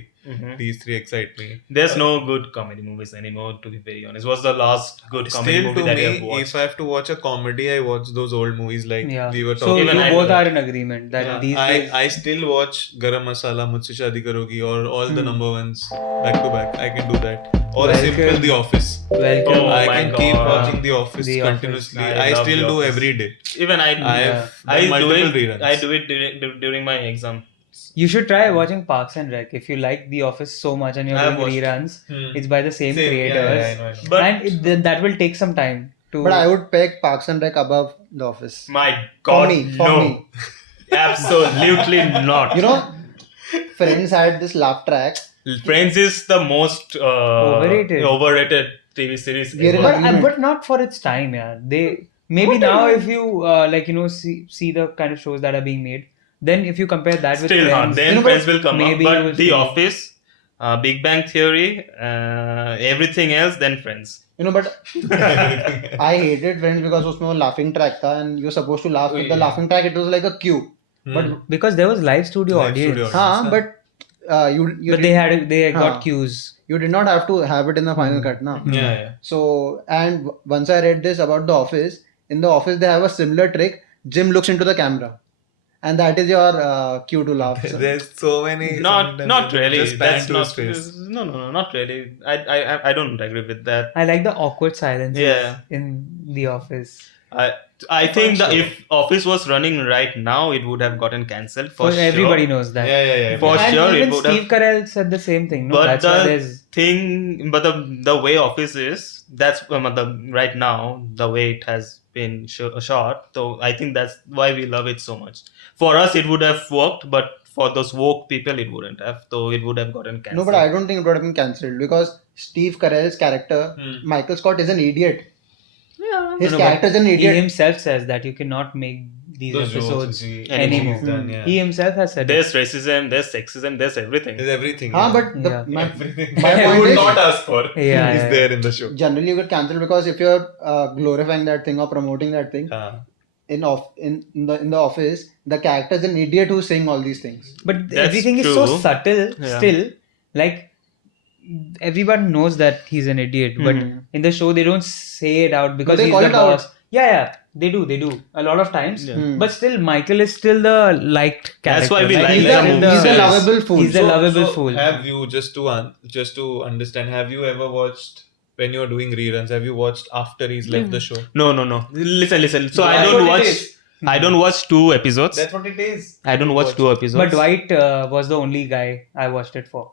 These three excite me. There's no good comedy movies anymore, to be very honest. What's the last good comedy Still, movie to that you have me, watched? if I have to watch a comedy, I watch those old movies like Yeah. we were So talking. you Even I both do are that. in agreement that Yeah. these days. I still watch Garam Masala, Mujhse Shaadi Karogi, or all the number ones back to back. I can do that. Or Welcome. simple The Office. Welcome. Oh I my can keep God. watching The Office The Office. continuously. I I love still The do Office. every day. Even I I've I done do multiple it. reruns. I do it during my exam. You should try watching Parks and Rec. If you like The Office so much and you're I have doing watched. reruns, Hmm. it's by the same Same, creators. yeah, I know. But And that will take some time to. But I would peg Parks and Rec above The Office. my God, for no, me. absolutely not. You know, Friends had this laugh track Friends is the most overrated TV series We are in ever. But agreement. but not for its time, yeah. They maybe now if you like see the kind of shows that are being made, then if you compare that with Still, Friends, then You know, Friends but will come up. maybe you will But The see- Office, Big Bang Theory, everything else, then Friends. You know, but I hated Friends because उसमें वो laughing track था and you're supposed to laugh with the Yeah. laughing track. It was like a cue. But because there was live studio Live audience. studio हाँ, but you But they got हाँ. cues. you did not have to have it in the final cut, na. yeah. So, and once I read this about The Office, in The Office they have a similar trick. Jim looks into the camera, and that is your cue to laugh. So- There's so many. Not really. Just pan That's to not. his face. No, not really. I don't agree with that. I like the awkward silences Yeah. in The Office. I think that show. if Office was running right now, it would have gotten cancelled for sure. Everybody knows that. Yeah. For and sure, it even would Steve have. Carell said the same thing. No, But that's why the there's thing, but the way Office is, that's right now the way it has been shot. So I think that's why we love it so much. For us, it would have worked, but for those woke people, it wouldn't have. So it would have gotten cancelled. No, but I don't think it would have been cancelled because Steve Carell's character, Michael Scott, is an idiot. Yeah. His No, character is an he idiot. himself says that you cannot make these Those jokes episodes which he- anymore. he's done, yeah. He himself has said it. There's racism, there's sexism, there's everything. There's everything. हाँ, yeah. but the, Yeah. my, Everything. my I point would is- not ask for. Yeah, He's yeah. there in the show. generally you get cancelled because if you're glorifying that thing or promoting that thing in the office, the character is an idiot who's saying all these things. But That's everything is so true. subtle Yeah. still. Like everyone knows that he's an idiot, but Mhm. in the show they don't say it out because they he's call the it out. boss. Yeah, they do a lot of times. Yeah. Hmm. But still, Michael is still the liked character. That's why we like He's that the, movie he's the series. lovable fool. He's the lovable fool. Have you just to understand? Have you ever watched when you're doing reruns? Have you watched after he's left the show? No. Listen. So I That's don't what it watch. is. I don't watch 2 episodes. That's what it is. I don't watch 2 episodes. But Dwight was the only guy I watched it for.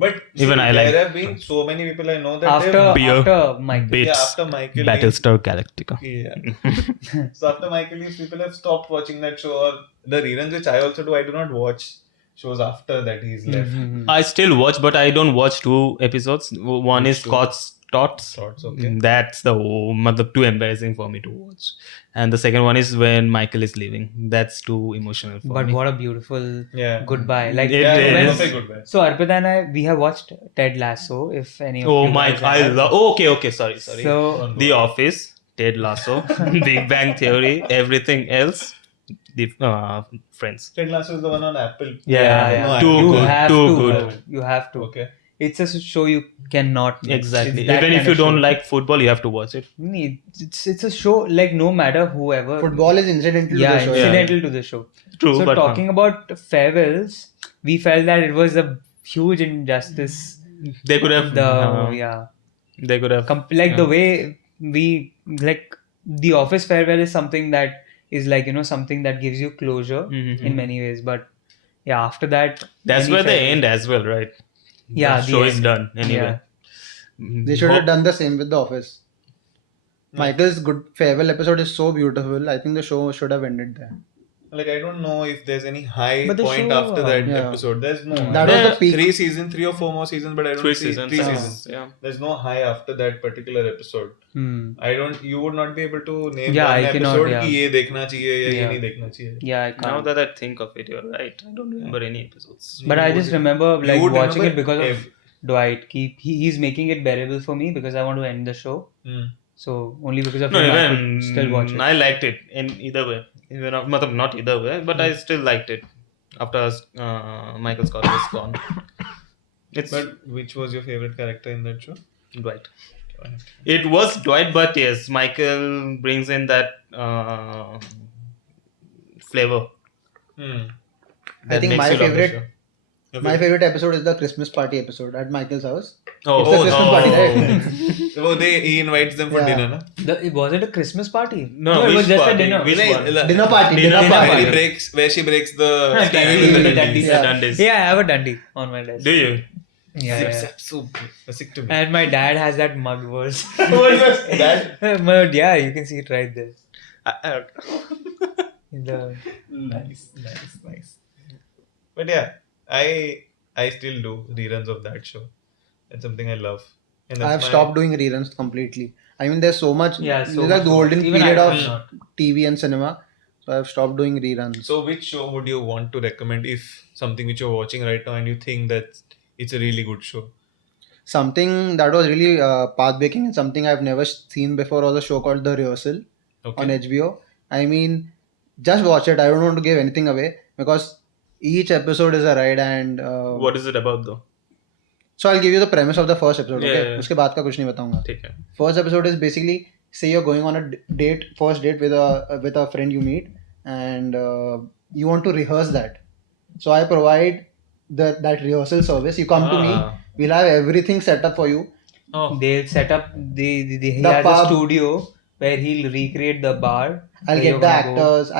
But Even I there like- have been so many people I know that After Beer. Michael. Bits. after Michael Battlestar Galactica. Yeah. So after Michael leaves, people have stopped watching that show or the reruns, which I also do. I do not watch shows after that he's left. Mhm. I still watch, but I don't watch 2 episodes. One is Which two? Scott's Tots. Thoughts, okay. That's too embarrassing for me to watch. And the second one is when Michael is leaving. That's too emotional for But me. what a beautiful Yeah. goodbye. Like It Yeah, is. when- perfect goodbye. so Arpita and we have watched Ted Lasso. If any of Oh you my! guys I have. love. Okay. Sorry. So The Office, Ted Lasso, Big Bang Theory, everything else. The Friends. Ted Lasso is the one on Apple. yeah. No, Too you good, have too to. good. You have to. Okay. It's a show you cannot miss. Exactly. It's that Even if kind you of don't show. like football, you have to watch it. It's a show like no matter whoever. Football is incidental Yeah, to the show. incidental to the show. True, So but talking about farewells, we felt that it was a huge injustice. they could have. They could have. Like the way we like the office farewell is something that is like something that gives you closure Mhm. in many ways. But yeah, after that, That's any where they farewell- end as well, right? Yeah, the the show is end. done anyway. They should have done the same with The Office. Michael's good farewell episode is so beautiful. I think the show should have ended there. Like I don't know if there's any high But the point show, after that yeah. episode. There's no. That was the peak. 3 or 4 more seasons, but I don't 3 see seasons. 3 yeah. seasons. Yeah. There's no high after that particular episode. Hmm. You would not be able to name Yeah, one I cannot, episode yeah. कि ये देखना चाहिए या ये Yeah. नहीं देखना चाहिए. Yeah, I Now can't. that I think of it, you're right. I don't remember any episodes. But I You just would- remember you like would watching remember it because of ev- Dwight. He's making it bearable for me because I want to end the show. Hmm. So only because of No, him I even could still watch it. I liked it in either way. Even not either way, but I still liked it after Michael Scott was gone. It's But which was your favorite character in that show? Dwight. It was Dwight, but yes, Michael brings in that flavor. Hmm. I think makes my you love the favorite show. Your my favorite episode is the Christmas party episode at Michael's house. Oh, It's the Christmas party, right? So he invites them for Yeah. dinner, na? Was it a Christmas party? No, it was which just party? a dinner. Which Like, one? Dinner party. Dinner Dinner party. party. Where she breaks the Dundee, steering wheel with the Dundee. Dundies. Yeah. Dundies. Yeah, I have a Dundee on my desk. Do you? Yeah, yeah. So sick to me. And my dad has that mug verse. That? Mud, yeah, you can see it right there. In the Nice. But yeah, I still do reruns of that show. That's something I love. And I have stopped doing reruns completely. I mean, there's so much. Yeah, It's so like much the of it. golden Even period I of am not. TV and cinema. So I've stopped doing reruns. So, which show would you want to recommend if something which you're watching right now and you think that it's a really good show? Something that was really path-breaking and something I've never seen before was a show called The Rehearsal Okay. on HBO. I mean, just watch it. I don't want to give anything away because each episode is a ride and What is it about though? so I'll give you the premise of the first episode. Yeah, Okay, yeah, yeah. उसके बाद का कुछ नहीं बताऊंगा. ठीक है. First episode is basically say you're going on a first date with a friend you meet, and you want to rehearse that. So I provide that rehearsal service. You come to me. Ah. We'll have everything set up for you. Oh. They'll set up he The has pub. a studio where he'll recreate the bar. I'll where get you're the gonna go. actors.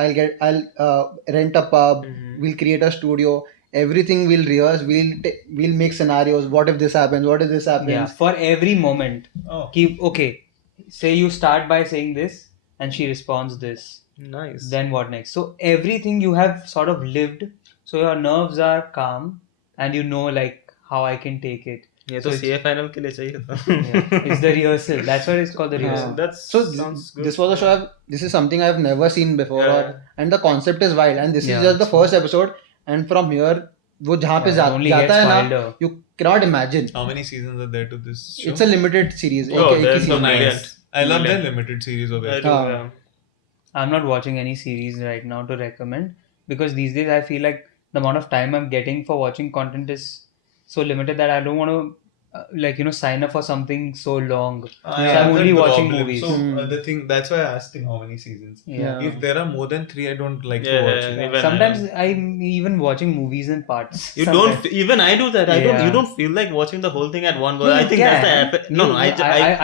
I'll rent a pub. Mhm. We'll create a studio. Everything we'll rehearse. We'll make scenarios. What if this happens? What if this happens? Yeah, for every moment. Oh. Okay, say you start by saying this and she responds this. Nice. Then what next? So everything you have sort of lived, so your nerves are calm and you know like how I can take it. ये तो So CA final के लिए चाहिए था. Yeah. It's the rehearsal. That's what it's called, the Yeah. rehearsal. That's So sounds good. this was a show. This is something I've never seen before, Yeah. and the concept is wild. And this Yeah. is just the first episode. And from here, वो जहाँ पे Yeah, it only जाता gets है ना, wilder. you cannot imagine. How many seasons are there to this show? It's a limited series. Oh, एक ही there's season no है. brilliant. I love Brilliant. their limited series of I it. do, Ah. yeah. I'm not watching any series right now to recommend because these days I feel like the amount of time I'm getting for watching content is so limited that I don't want to sign up for something so long. I So have I'm only that watching problem. movies. So Hmm. the thing that's why I asked him how many seasons. Yeah. If there are more than 3, I don't like Yeah, to watch yeah, it. even Sometimes I'm even watching movies in parts. You Sometimes. don't even I do that. I don't. Yeah. You don't feel like watching the whole thing at one go. No, I you think that's the can. app. No, You- no.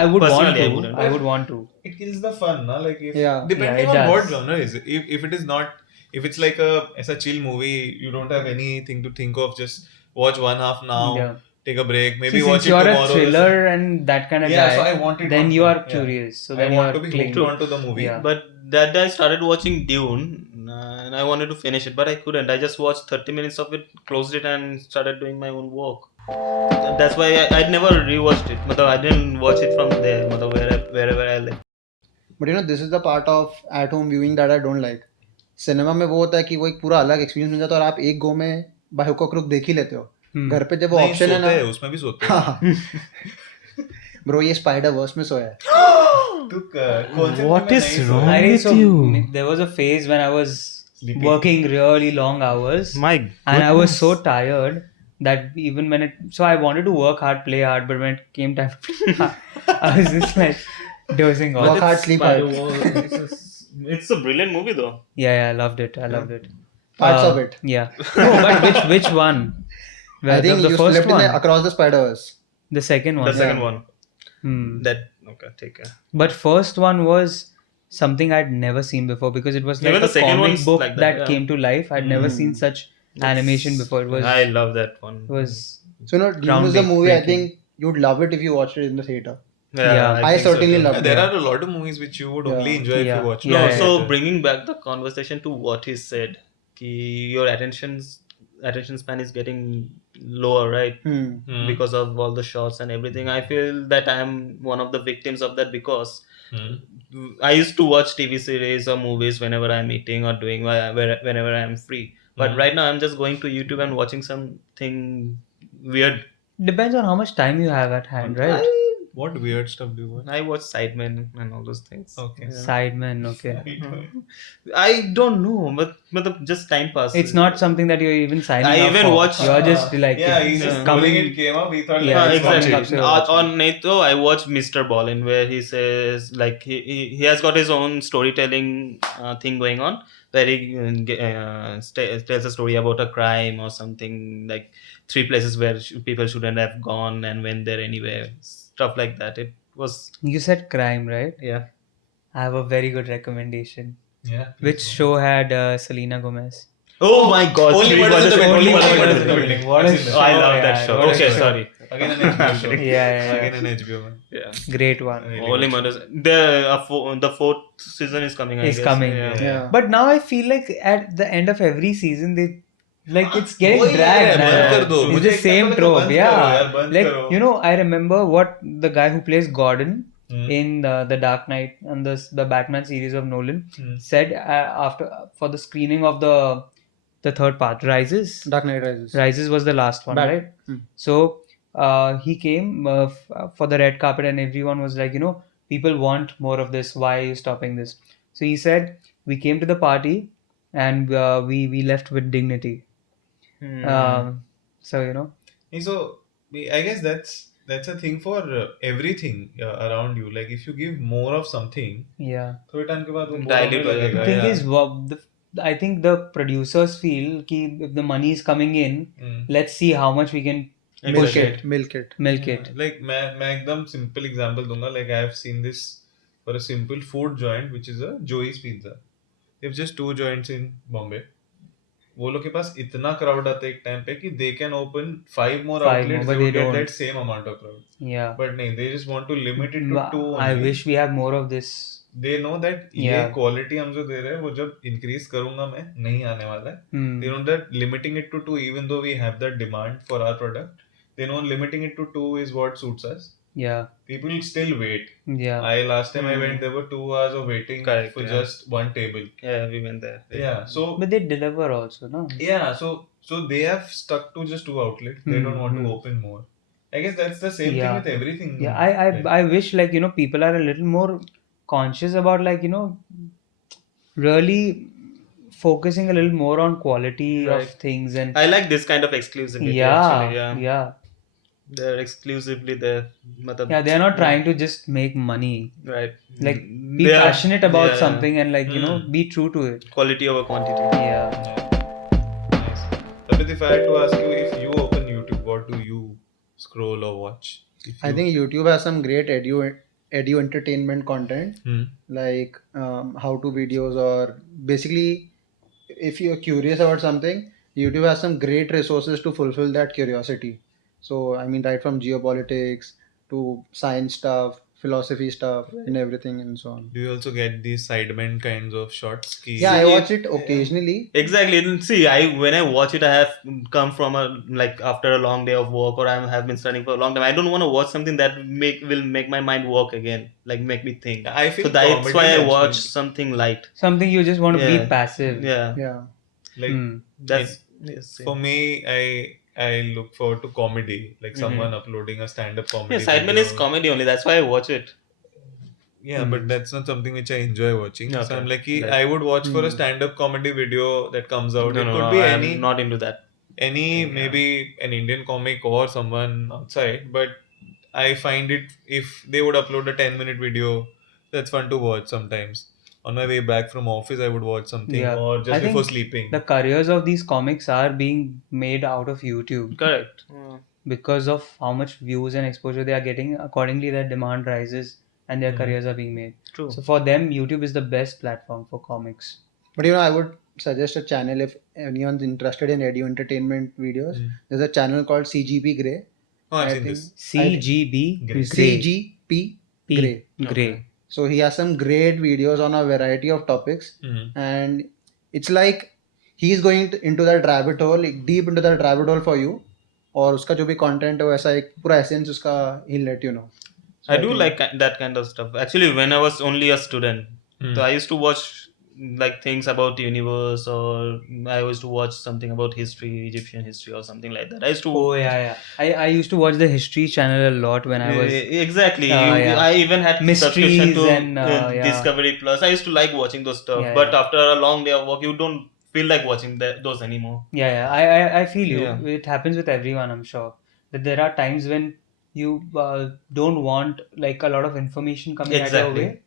I would want personally, to. I wouldn't. I would want to. It kills the fun, na? Like if Yeah. depending Yeah, it on what does. genre is it. If it is not, if it's like a chill movie, you don't have anything to think of. Just watch one half now, Yeah. take a break, maybe See, watch since it you're tomorrow. a thriller and that kind of Yeah, guy, so I want it then on you film, are yeah. curious. So I then you want are to be clinging. hooked onto the movie. Yeah. But that day I started watching Dune, and I wanted to finish it, but I couldn't. I just watched 30 minutes of it, closed it, and started doing my own work. That's why I'd never rewatched it. मतलब I didn't watch it from there. मतलब wherever I live. But you know, this is the part of at-home viewing that I don't like. Cinema में वो होता है कि वो एक पूरा अलग एक्सपीरियंस मिल जाता है और आप एक गो में बाय हुक और क्रुक देख ही लेते हो. घर पे जब वो नहीं, ऑप्शन है सोते ना, हैं, उसमें भी सोते हैं. ब्रो ये स्पाइडर वर्स में सोया है. तू कौन से What film में is नहीं wrong? Soya? I with so you? there was a phase when I was Sleeping. working really long hours My and I was so tired that even when so I wanted to work hard, play hard, but when it came time to play hard, I was just like dozing off. Work hard, sleep hard. It's a brilliant movie though. Yeah, I loved it. I loved it. Parts of it. Yeah. No, but which one? I think the you first slept one. in Across the Spider-Verse. The second one. The second one. Hmm. That okay, take care. But first one was something I'd never seen before because it was like Even a the second comic one's book like that, that, yeah. came to life. I'd never seen such animation before. It was I love that one. it was So, you know, Dune is a movie I Groundbreaking. think you'd love it if you watched it in the theater. Yeah. I think so certainly too. love Yeah, it. there are a lot of movies which you would only Yeah. enjoy if Yeah. you watch. Yeah, No, yeah, so yeah. bringing back the conversation to what he said, ki your attention span is getting lower, right? Hmm. Because of all the shots and everything. I feel that I'm one of the victims of that because Hmm. I used to watch TV series or movies whenever I'm eating or doing whenever I'm free. But Mhm. right now I'm just going to YouTube and watching something weird. depends on how much time you have at hand, right? What weird stuff do you watch? I watch Sidemen and all those things. Okay. Yeah. Sidemen, okay. I don't know, but just time pass. It's not something that you're even signing I up even for. watch- You're just like Yeah, he's just coming. calling it came up. We thought Yeah, Yeah, like, it's coming exactly. up, so you're watching. On Nato, I watched Mr. Ballin, where he says like he has got his own storytelling thing going on, where he tells a story about a crime or something like 3 places where people shouldn't have gone and went there anyway, stuff like that. It was You said crime, right? yeah. I have a very good recommendation. Yeah. Which show had Selena Gomez? Oh my God! Only Three Murders in the Murders- Building. Only Only Murders in the Building. What a It's in show! I love that yeah, show. what a Okay, show. sorry. Again an HBO show. Yeah. Again an HBO one. Yeah. Great one. Really Only good Murders. The fourth season is coming. I Is guess. coming. Yeah. Yeah. But now I feel like at the end of every season they Like it's getting वही लग रहा है, dragged. बंद कर दो, It's मुझे the एक time same लगा trope, बंद करो यार, yeah. बंद Like करो. you know, I remember what the guy who plays Gordon Hmm. in the Dark Knight and the Batman series of Nolan Hmm. said after for the screening of the third part, Rises. Dark Knight Rises. Rises was the last one, Bat- right? Hmm. So he came for the red carpet, and everyone was like, people want more of this. Why are you stopping this? So he said, we came to the party, and we left with dignity. So So I guess that's a thing for everything around you. Like if you give more of something, yeah. थोड़े time के बाद वो Dilute bore होने हो जाता The लगेगा. thing Yeah. is, I think the producers feel कि if the money is coming in, let's see how much we can push Exactly. it, Milk it. milk it. Like मैं एकदम simple example दूंगा. Like I have seen this for a simple food joint which is a Joey's Pizza. They have just 2 joints in Bombay. वो लोग के पास इतना crowd आता है एक टाइम पे कि they can open 5 more 5 more, outlets, but they they would get don't. that same amount of crowd. Yeah. But नहीं, they just want to limit it to 2 I only. wish we have more of this. They know that ये Yeah. quality हम जो दे रहे हैं वो जब increase करूंगा मैं नहीं आने वाला है. Hmm. They know that limiting it to 2, even though we have that demand for our product, they know limiting it to 2 is what suits us. Yeah. People still wait. Yeah. Last time I went, there were 2 hours of waiting Correct, for yeah. just one table. Yeah, we went there. Yeah, so But they deliver also, no? yeah, so they have stuck to just 2 outlets. They don't want to Hmm. open more. I guess that's the same Yeah. thing with everything. Yeah, I wish like people are a little more conscious about like really focusing a little more on quality of Right. things and I like this kind of exclusivity. yeah, Actually, yeah. yeah, They're exclusively there. matlab- yeah. They're not trying to just make money. Right. Like be They are- passionate about yeah, something and like be true to it. Quality over quantity. Yeah. Nice. Tapit, if I had to ask you, if you open YouTube, what do you scroll or watch? I think YouTube has some great edu entertainment content, Hmm. like how to videos, or basically if you're curious about something, YouTube has some great resources to fulfill that curiosity. So I mean, right from geopolitics to science stuff, philosophy stuff, and everything and so on. Do you also get these sidemen kinds of shots? Ki Yeah, I See, watch it occasionally. Exactly. And see, when I watch it, I have come from after a long day of work, or I have been studying for a long time. I don't want to watch something that will make my mind work again, like make me think. I feel So that's comedy why I actually- watch something light. Something you just want to be Yeah. passive. Yeah. Yeah. like Hmm. That's yes, for me, I look forward to comedy, like someone uploading a stand-up comedy. yeah. Sidemen is video. comedy only. That's why I watch it. Yeah, but that's not something which I enjoy watching. So Okay. I'm like, Right. I would watch for a stand-up comedy video that comes out. No, It no, could no, be I'm any not into that. maybe an Indian comic or someone outside, but I find it, if they would upload a 10-minute video, that's fun to watch sometimes. On my way back from office, I would watch something, Yeah. or I just think before sleeping. The careers of these comics are being made out of YouTube Correct. because of how much views and exposure they are getting. Accordingly, their demand rises and their careers are being made. True. So for them, YouTube is the best platform for comics. But I would suggest a channel if anyone's interested in edu entertainment videos. There's a channel called CGP Grey. Oh, I've I seen think- this. CGB Grey. Grey. CGP P. Grey. Grey. So he has some great videos on a variety of topics, Mhm. and it's like he's going into that rabbit hole, like deep into that rabbit hole for you. और उसका जो भी content है वो ऐसा एक पूरा essence उसका he'll let you know. So I do think- like that kind of stuff. Actually, when I was only a student, so I used to watch like things about universe, or I used to watch something about history, Egyptian history, or something like that. I used to Oh yeah. I used to watch the History Channel a lot when I was. exactly. yeah. I even had Mysteries subscription to and, yeah. Discovery Plus. I used to like watching those stuff, Yeah, but yeah. after a long day of work, you don't feel like watching those anymore. Yeah. I feel you. Yeah. It happens with everyone, I'm sure. That there are times when you don't want like a lot of information coming at your Exactly. way.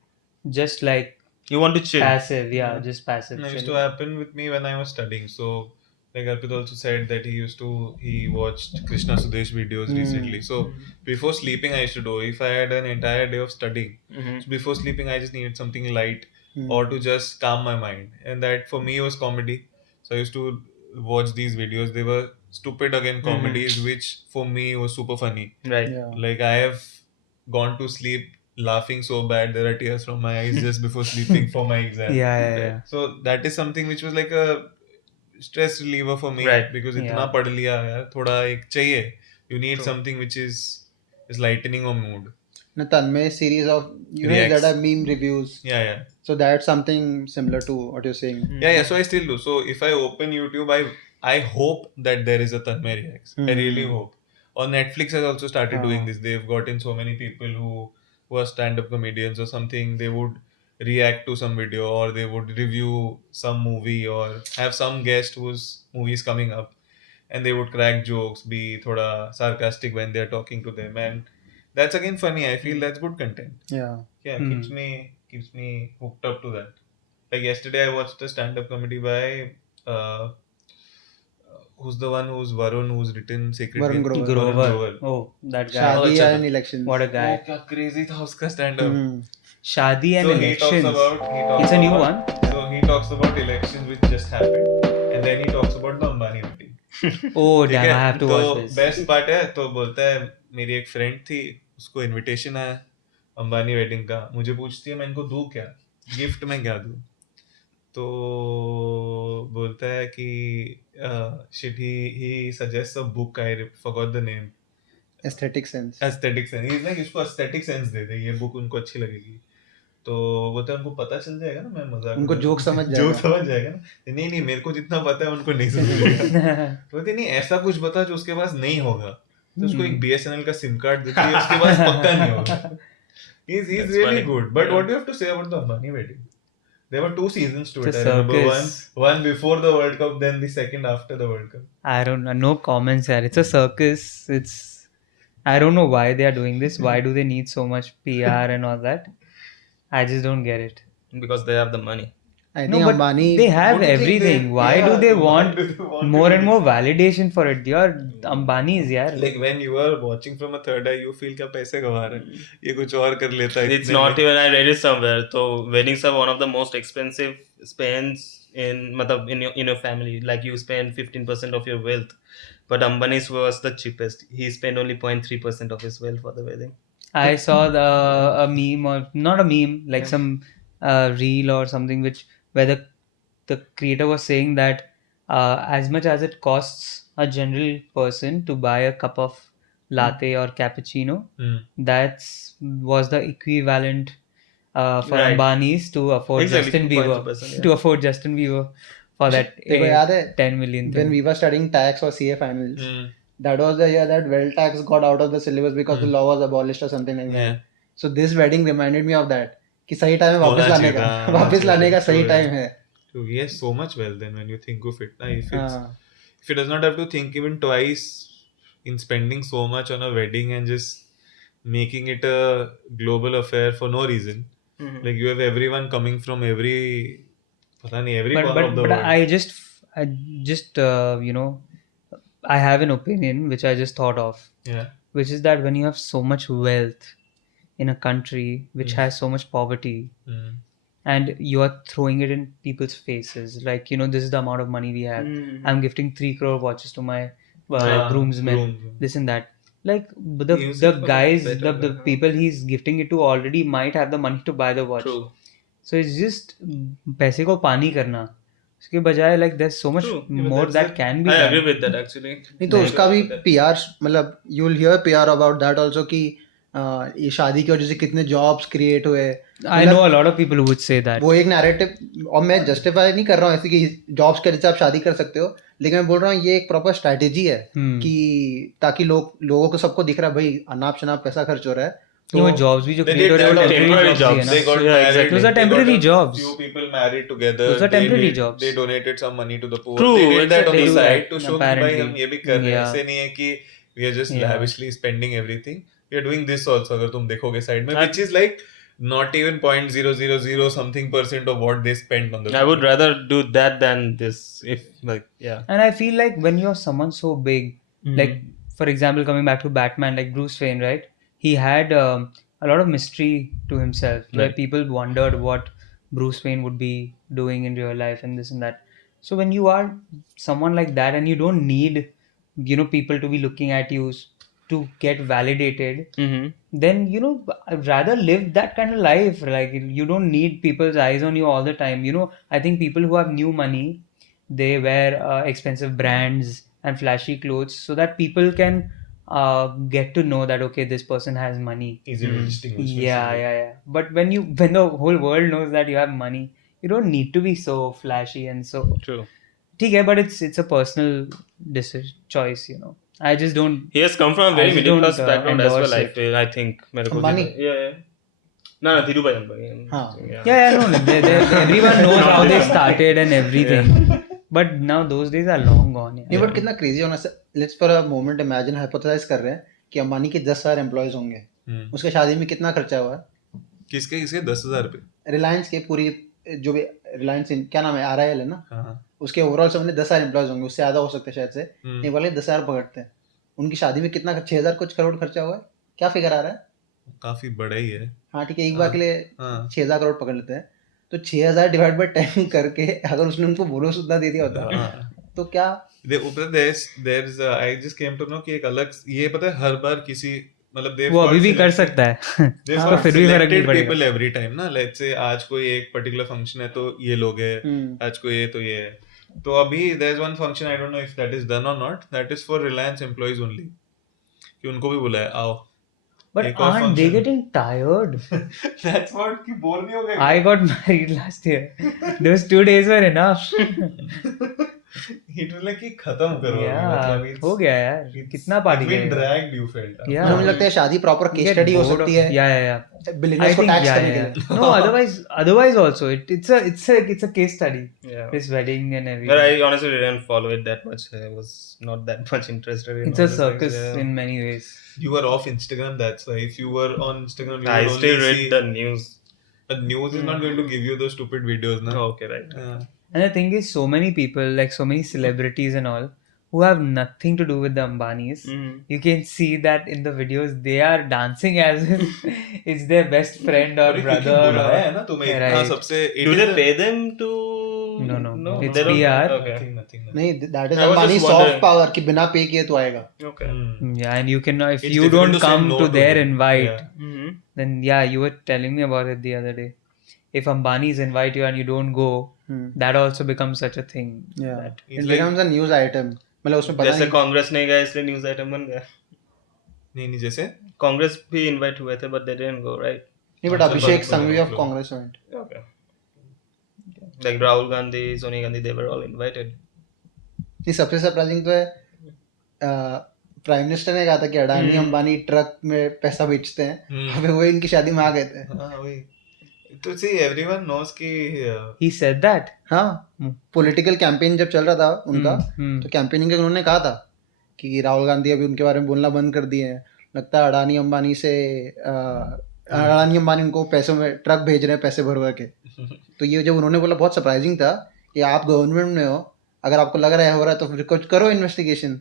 Just like You want to chill. passive, just passive. It used chill. to happen with me when I was studying. So, like Arpit also said that he watched Krishna Sudesh videos recently. So before sleeping, I used to do. If I had an entire day of studying, Mhm. so before sleeping, I just needed something light or to just calm my mind, and that for me was comedy. So I used to watch these videos. They were stupid again comedies, which for me was super funny. Right. Yeah. Like I have gone to sleep laughing so bad there are tears from my eyes just before sleeping for my exam. Yeah. So that is something which was like a stress reliever for me, Right. because Yeah. इतना पढ़ लिया यार, थोड़ा एक चाहिए. You need True. something which is lightening your mood. The Tanmay series of, you know, Reacts. that are meme reviews. Yeah. So that's something similar to what you're saying. Yeah. So I still do. So if I open YouTube, I hope that there is a Tanmay reacts. I really hope. Or Netflix has also started doing this. They've gotten so many people who are stand-up comedians or something. They would react to some video, or they would review some movie, or have some guest whose movie is coming up, and they would crack jokes, be thoda sarcastic when they are talking to them, and that's again funny. I feel that's good content. Yeah. Yeah, Hmm. keeps me hooked up to that. Like yesterday, I watched a stand-up comedy by who's the one who's Varun, who's written Sacred Varun Games? Grover. Grover. Grover. Oh, that guy. Shadi अच्छा and था. elections. What a Oh, guy. क्या crazy था उसका stand-up. Shadi and So he talks elections. about It's a new one. So he talks about elections which just happened, and then he talks about the Ambani wedding. Oh, ठीक damn, है, I have to तो watch this. Best part है, तो बोलता है मेरी एक friend थी, उसको इनविटेशन आया अंबानी वेडिंग का, मुझे पूछती है मैं इनको दूं क्या, गिफ्ट में क्या दूं, तो बोलता है कि shit he suggest a book, I forgot the name, Aesthetic sense. Aesthetic sense, is like इसको एस्थेटिक सेंस दे दे, ये बुक उनको अच्छी लगेगी, तो बोलते हैं उनको पता चल जाएगा ना, मैं मजाक उनको joke समझ जाएगा. जोक समझ जाएगा ना, नहीं मेरे को जितना पता है उनको नहीं समझेगा. बोलते नहीं ऐसा कुछ बता जो उसके पास नहीं होगा, तो उसको एक BSNL का सिम कार्ड देती है, उसके पास पक्का नहीं होगा. He's That's really funny. good. But Yeah. what do you have to say about the Ambani wedding? There were 2 seasons to It's it. a I remember circus. one before the World Cup, then the second after the World Cup. I don't know. No comments here. It's a circus. I don't know why they are doing this. Why do they need so much PR and all that? I just don't get it. Because they have the money. I No, think but Ambani. they have What do you think everything. they- Why yeah, do they why want do they want more to and do more this? validation for it? You're Ambani's, yeah. Like when you are watching from a third eye, you feel क्या पैसे कमा रहा है, ये कुछ और कर लेता है. It's not even, I read it somewhere. So weddings are one of the most expensive spends in your family. Like you spend 15% of your wealth, but Ambani's was the cheapest. He spent only 0.3% of his wealth for the wedding. I saw a meme, or not a meme, like some reel or something, where the creator was saying that as much as it costs a general person to buy a cup of latte or cappuccino, was the equivalent for Right. Ambani's to afford Exactly, Justin Bieber 2.2%, yeah. to afford Justin Bieber for that तेरे को याद है 10 million when thing. we were studying tax or CA finals, that was the year that wealth tax got out of the syllabus because the law was abolished or something like that. Yeah. So this wedding reminded me of that कि सही time में होना वापस लाने चाहिए का था, वापस लाने का सही true, टाइम है. So he has so much wealth then when you think of it. If हाँ. he does not have to think even twice in spending so much on a wedding and just making it a global affair for no reason. Like you have everyone coming from every corner of the But world. I just you know, I have an opinion which I just thought of, Yeah. which is that when you have so much wealth in a country which has so much poverty, and you are throwing it in people's faces, like, you know, this is the amount of money we have. I'm gifting 3 crore watches to my groomsmen, this and that. Like the Use the it for guys, better, the people he's gifting it to already might have the money to buy the watch. True. So it's just पैसे को पानी करना. उसके बजाय, like, there's so much True. Even more that's that it. can be I done. agree with that actually. नहीं तो I उसका agree भी with that. PR मतलब you'll hear PR about that also कि ये शादी की वजह से कितने jobs create हुए. I know a lot of people who would say that. वो एक नैरेटिव, और मैं जस्टिफाई नहीं कर रहा हूँ ऐसे कि जॉब्स के वजह से आप शादी कर सकते हो, लेकिन मैं बोल रहा हूँ ये एक प्रॉपर स्ट्रैटेजी है कि ताकि लोगों को सबको दिख रहा है भाई अनाप शनाप पैसा खर्च हो रहा है. ये वो jobs भी जो They create did हो रहे हैं, that temporary temporary jobs ही है jobs. ना. They got Yeah, married. exactly. Those are they temporary got a jobs. Few people married together. Those are temporary they jobs. They donated some money to the poor. True, They did that on exactly. the They do side that, to show कि भाई apparently. हम ये भी कर रहे हैं. Yeah. ऐसे नहीं है कि we are just Yeah. lavishly spending everything. We are doing this also. अगर तुम देखोगे side में, I- which is like not even 0.000 something % of what they spent on the. I would rather do that than this. If like yeah. And I feel like when you're someone so big, like, for example, coming back to Batman, like Bruce Wayne, right? He had a lot of mystery to himself, where Right. people wondered what Bruce Wayne would be doing in real life and this and that. So when you are someone like that and you don't need, you know, people to be looking at you to get validated, then, you know, I'd rather live that kind of life. Like, you don't need people's eyes on you all the time. You know, I think people who have new money, they wear expensive brands and flashy clothes so that people can get to know that okay, this person has money. Easy to distinguish. Yeah. But when the whole world knows that you have money, you don't need to be so flashy and so. True. ठीक है, but it's a personal choice, you know. I just don't. He has come from a very I just middle class don't, background as well. endorse I it. feel. I think. मेरे को Ambani? Yeah. No, Dhirubhai Ambani. हाँ. Yeah, no, everyone knows how they started and everything. But now those days are long gone. नहीं Yeah. But कितना crazy होना से let's for a moment imagine hypothesised कर रहे हैं कि अंबानी के 10,000 एम्प्लॉयज होंगे, उसके शादी में कितना खर्चा हुआ है? किसके 10,000 रुपए? रिलायंस के पूरी जो भी रिलायंस क्या नाम है RIL है ना, हाँ उसके ओवरऑल समझ 10,000 एम्प्लॉयज होंगे, उससे ज्यादा हो सकते हैं शायद से, नहीं बोले 10,000 पकड़ते हैं, उनकी शादी में कितना 6,000 कुछ करोड़ खर्चा हुआ है, क्या फिगर आ रहा है? काफी बड़ा ही है। हाँ ठीक है, एक बार के लिए हाँ 6,000 करोड़ पकड़ लेते हैं, तो 6,000 डिवाइड बाय 10 करके अगर उसने उनको बोनस उतना दे दिया होता हाँ। तो क्या? there's I just came to know कि एक अलग ये पता है हर बार किसी मतलब they've वो got अभी भी कर selected- सकता है. they've हाँ, got फिर भी फर्क नहीं selected पड़ेगा. people every time ना, let's say आज कोई एक पर्टिकुलर फंक्शन है तो ये लोग हैं, आज कोई ये तो ये है, तो अभी there's one function I don't know if that is done or not, that is for Reliance employees only, कि उनको भी बुलाया आओ. But एक और aren't they function. getting tired? That's what कि बोर नहीं हो गए? I got married last year. Those 2 days were enough. It was like कि खत्म करो. Yeah, मतलब it's- हो गया यार. it's- कितना पार्टी it's been करेगा? dragged, you felt. Yeah. मुझे लगता है शादी proper You case get study हो bored सकती of- है Yeah. I बिलीनियर्स को think टैक्स yeah, करने के yeah. लिए. No, otherwise also it's a case study. Yeah. This wedding and But everything. I honestly didn't follow it that much. I was not that much interested in It's a all these things, circus yeah. in many ways. You were off Instagram, that's why. If you were on Instagram, you I would still only read see the news. the news is not going to give you those stupid videos, na? Okay, right. And the thing is, so many people, like so many celebrities and all, who have nothing to do with the Ambanis, you can see that in the videos they are dancing as if it's their best friend or अरे brother. क्योंकि बुलाया Or, है ना तुम्हें इतना Right. सबसे. it Do is they a- pay them to? No. It's they don't- PR. Okay. Nothing. नहीं, that is I was Ambani just soft wondering. Power कि बिना पे किए तो आएगा. Okay. Yeah, and you can if It's you difficult don't to say come no to to their them. invite, Yeah. Mm-hmm. then yeah, you were telling me about it the other day. If Ambanis invite you and you don't go, that also becomes such a thing. Yeah. That It's It like- becomes a news item. मतलब उसमें पता जैसे नहीं. कांग्रेस नहीं गया इसलिए news item बन गया. नहीं जैसे कांग्रेस भी इनवाइट हुए थे but they didn't go, right? नहीं बट अच्छा, अभिषेक बराबर, संघवी ऑफ बराबर. Congress went. Okay. Like Rahul Gandhi, Sonia Gandhi, they were all invited. ये सबसे सरप्राइजिंग तो है प्राइम मिनिस्टर ने कहा था कि अडानी अंबानी ट्रक में पैसा बेचते हैं, अबे वो इनकी शादी में आ गए थे. हाँ वही. तो see everyone knows कि he said that. हाँ, पॉलिटिकल कैंपेन जब चल रहा था उनका, तो कैंपेनिंग के उन्होंने कहा था कि राहुल गांधी अभी उनके बारे में बोलना बंद कर दिए हैं, लगता है अडानी अंबानी से अडानी अंबानी उनको पैसों में ट्रक भेज रहे हैं पैसे भर भर के. तो ये जब उन्होंने बोला बहुत सरप्राइजिंग था कि आप गवर्नमेंट में हो, अगर आपको लग रहा है हो रहा है तो फिर कुछ करो इन्वेस्टिगेशन.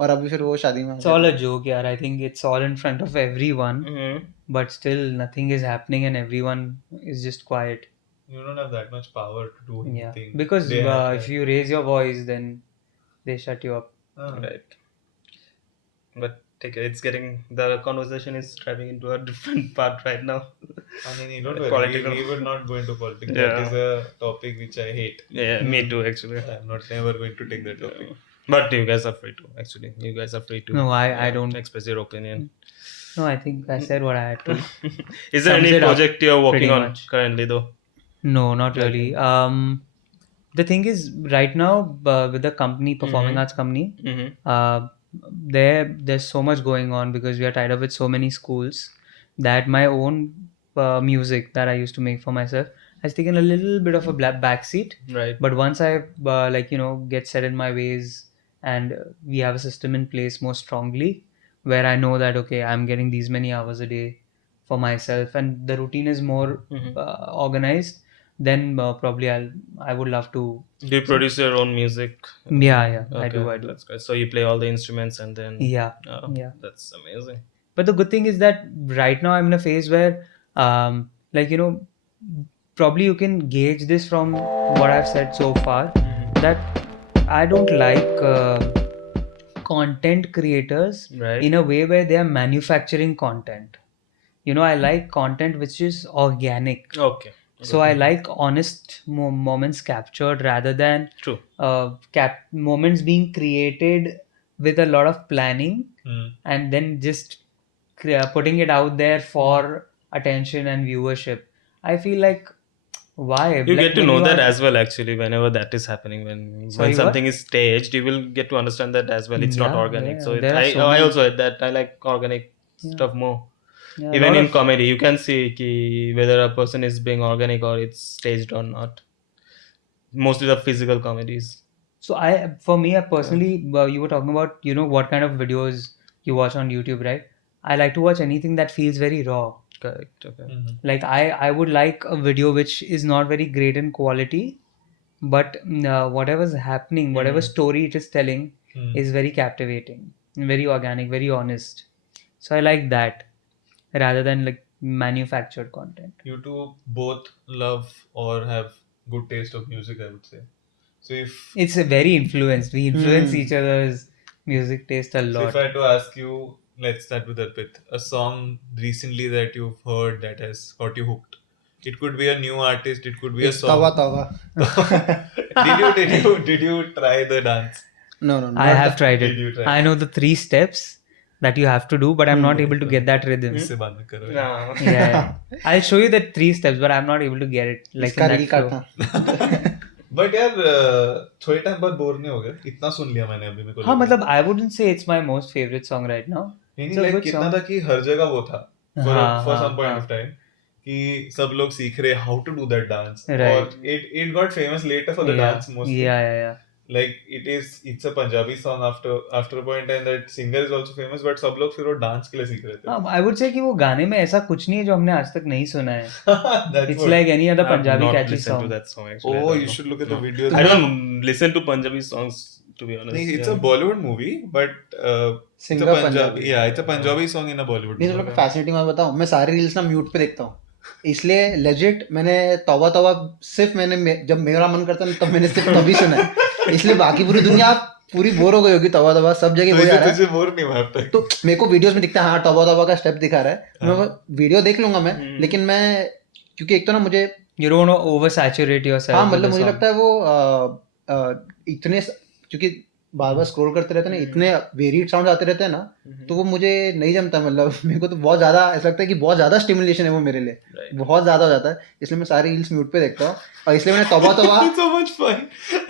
और अभी फिर वो शादी में आ It's गए. all a joke, yeah. I think it's all in front of everyone, Mm-hmm. but still nothing is happening and everyone is just quiet. you don't have that much power to do Yeah, anything. because They have if that. you raise your voice, then they shut you up. हाँ. Right. But take it, it's getting, the conversation is driving into a different part right now. नहीं, don't worry. Political. We would not go into politics. Yeah. That is a topic which I hate. Yeah, me too, actually. I'm not never going to take that topic. But you guys are free to, actually. You guys are free to. No, I don't. Express your opinion. No, I think I said what I had to. Is there Sums any it up project you're working pretty on much. currently, though? No, not really. The thing is, right now with the company, performing arts company, there's so much going on because we are tied up with so many schools that my own music that I used to make for myself has taken a little bit of a backseat. Right. But once I get set in my ways and we have a system in place more strongly where I know that okay, I'm getting these many hours a day for myself and the routine is more organized, then probably I would love to. Do you produce your own music? Yeah, I Okay, do. That's good. So you play all the instruments and then. Yeah. Oh, Yeah. That's amazing. But the good thing is that right now I'm in a phase where probably you can gauge this from what I've said so far, that I don't like content creators Right. in a way where they are manufacturing content. I like content which is organic. Okay. So I like honest moments captured rather than True. moments being created with a lot of planning Hmm. and then just putting it out there for attention and viewership. I feel like why? You Like get to when know you that are as well actually whenever that is happening. When sorry, what? something is staged, you will get to understand that as well. It's not Yeah, organic. yeah. So There are so I many. also had that. I like organic Yeah, stuff more. yeah. A Even lot in of comedy, you can see whether a person is being organic or it's staged or not. Mostly the physical comedies. so for me, I personally, you were talking about, what kind of videos you watch on YouTube, right? I like to watch anything that feels very raw. Correct. Okay. Hmm. Like I would like a video which is not very great in quality, but whatever's happening, whatever story it is telling, Hmm. is very captivating, very organic, very honest. So I like that rather than like manufactured content. You two both love or have good taste of music, I would say. So It's a very influenced. We influence Hmm. each other's music taste a if lot. I had to ask you, let's start with Arpit, a song recently that you've heard that has got you hooked. It could be a new artist, it could be a It's Tawa song. Tawa. Did you try the dance? No, no, I not have the. tried Did it. you try? I know the 3 steps that you have to do, but I'm not able to get that rhythm. इससे बात मत करो. No. Yeah, I'll show you the 3 steps, but I'm not able to get it like in इसका that reel flow. काटना. But यार थोड़े time बाद bore नहीं हो गए? इतना सुन लिया मैंने अभी, मेरे को हाँ लगा. मतलब I wouldn't say it's my most favorite song right now. नहीं It's नहीं, a लाइक good कितना song. था कि हर जगह वो था हाँ, फॉर हाँ, सम पॉइंट हाँ. ऑफ टाइम कि सब लोग सीख रहे how to do that dance, Right. और it got famous later for the Yeah, dance mostly. yeah. Like it's a Punjabi song after a point, and that singer is also famous, but सब लोग फिर वो dance के लिए सीख रहे थे. हाँ, I would say कि वो गाने में ऐसा कुछ नहीं है जो हमने आज तक नहीं सुना है. That's It's what. like any other I've Punjabi not catchy listened to song. that song actually. I Oh, don't you know. should look at the No. videos. I don't listen to Punjabi songs to be honest. नहीं, it's Yeah. a Bollywood movie, but it's Singer a Punjabi. Punjabi. Yeah, it's a Punjabi song in a Bollywood नहीं, तो movie. लोग fascinating बात बताऊं, मैं सारी reels ना mute पे देखता हूँ. इसलिए लेजिट मैंने तवा तवा सिर्फ जब मेरा मन करता है तब मैंने सिर्फ तभी सुना है. इसलिए बाकी पूरी दुनिया पूरी बोर हो गई होगी. तवा तवा सब जगह वही आ रहा है. तुझे बोर नहीं हुआ अब तक? तो मेरे को वीडियोस में दिखता है, हाँ तवा तवा का स्टेप दिखा रहा है, मैं वीडियो देख लूंगा मैं, लेकिन मैं क्योंकि एक तो ना मुझे You don't want to oversaturate yourself. हाँ with मतलब the मुझे song. लगता है वो इतने क्योंकि बार बार स्क्रॉल करते रहते हैं ना, इतने वेरिएड साउंड आते रहते हैं ना, तो वो मुझे नहीं जमता. मतलब मेरे को तो बहुत ज़्यादा ऐसा लगता है कि बहुत ज़्यादा स्टिमुलेशन है वो मेरे लिए. Right. बहुत ज़्यादा हो जाता है, इसलिए मैं सारी रील्स म्यूट पे देखता हूँ. और इसलिए मैंने तवा तवा It's so much fun.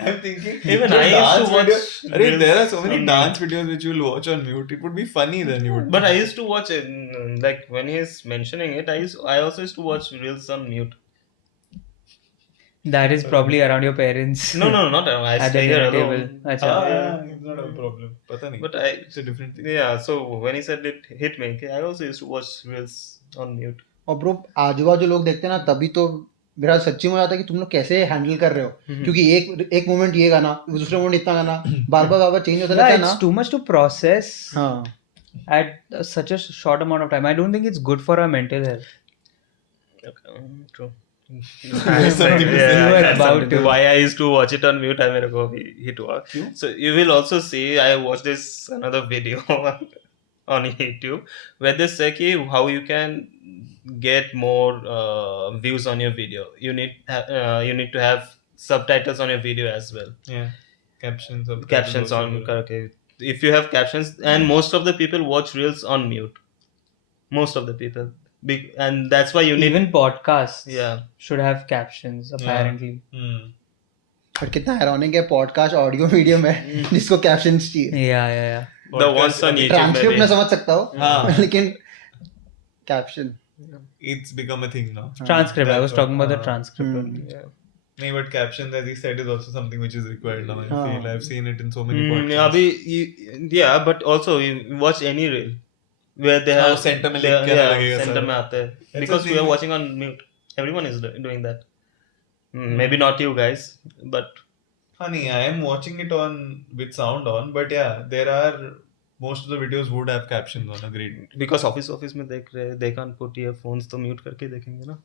I'm thinking. Even जो I used to dance watch video- अरे reels there are so many on dance videos which you'll watch on mute. It would be funny then you would. But I used to watch it like when he's mentioning it. I also used to watch reels on mute. That is probably around your parents. No, not I At the stay here dinner table. alone. अच्छा. It's not a problem. पता नहीं. But I It's a different thing. yeah. So when he said it hit me, I also used to watch reels on mute. और bro आजू बाजू लोग देखते हैं ना, तभी तो मेरा सच्ची में आता है कि तुम लोग कैसे हैंडल कर रहे हो. क्योंकि एक मोमेंट ये गाना, दूसरे मोमेंट इतना गाना, बार बार चेंज होता रहता Yeah, है ना. it's too much to process हाँ at such a short amount of time. I don't think it's good for our mental health. Okay, true. There's something to say. You were That's about something to. why I used to watch it on mute. I मेरे को hit हुआ. So you will also see I watched this another video on YouTube where they say कि how you can get more views on your video. You need to have subtitles on your video as well. Yeah. Captions. Captions on करके. If you have captions, and most of the people watch reels on mute. Most of the people. And that's why you need Even podcasts Yeah. should have captions apparently. Hmm. और कितना ironic है, podcast audio medium है जिसको captions चाहिए. Yeah. the ones on YouTube. Transcript maybe. में समझ सकता हूँ, हाँ. लेकिन caption It's become a thing now. Transcript. I was That's talking about the what- transcript Hmm. only. Yeah. No, but captions, as he said, is also something which is required now. I हाँ. feel I've seen it in so many Mm, podcasts. अभी yeah, but also you watch any reel where they have center में they- लिख के आने yeah, लगेगा center सब. में आते हैं That's because the we are thing. watching on mute. Everyone is doing that. Maybe not you guys, but Honey, I am watching it on with sound on, but yeah, there are most of the videos would have captions on. Agreed. because office में देख रहे they can't put earphones तो mute करके देखेंगे ना.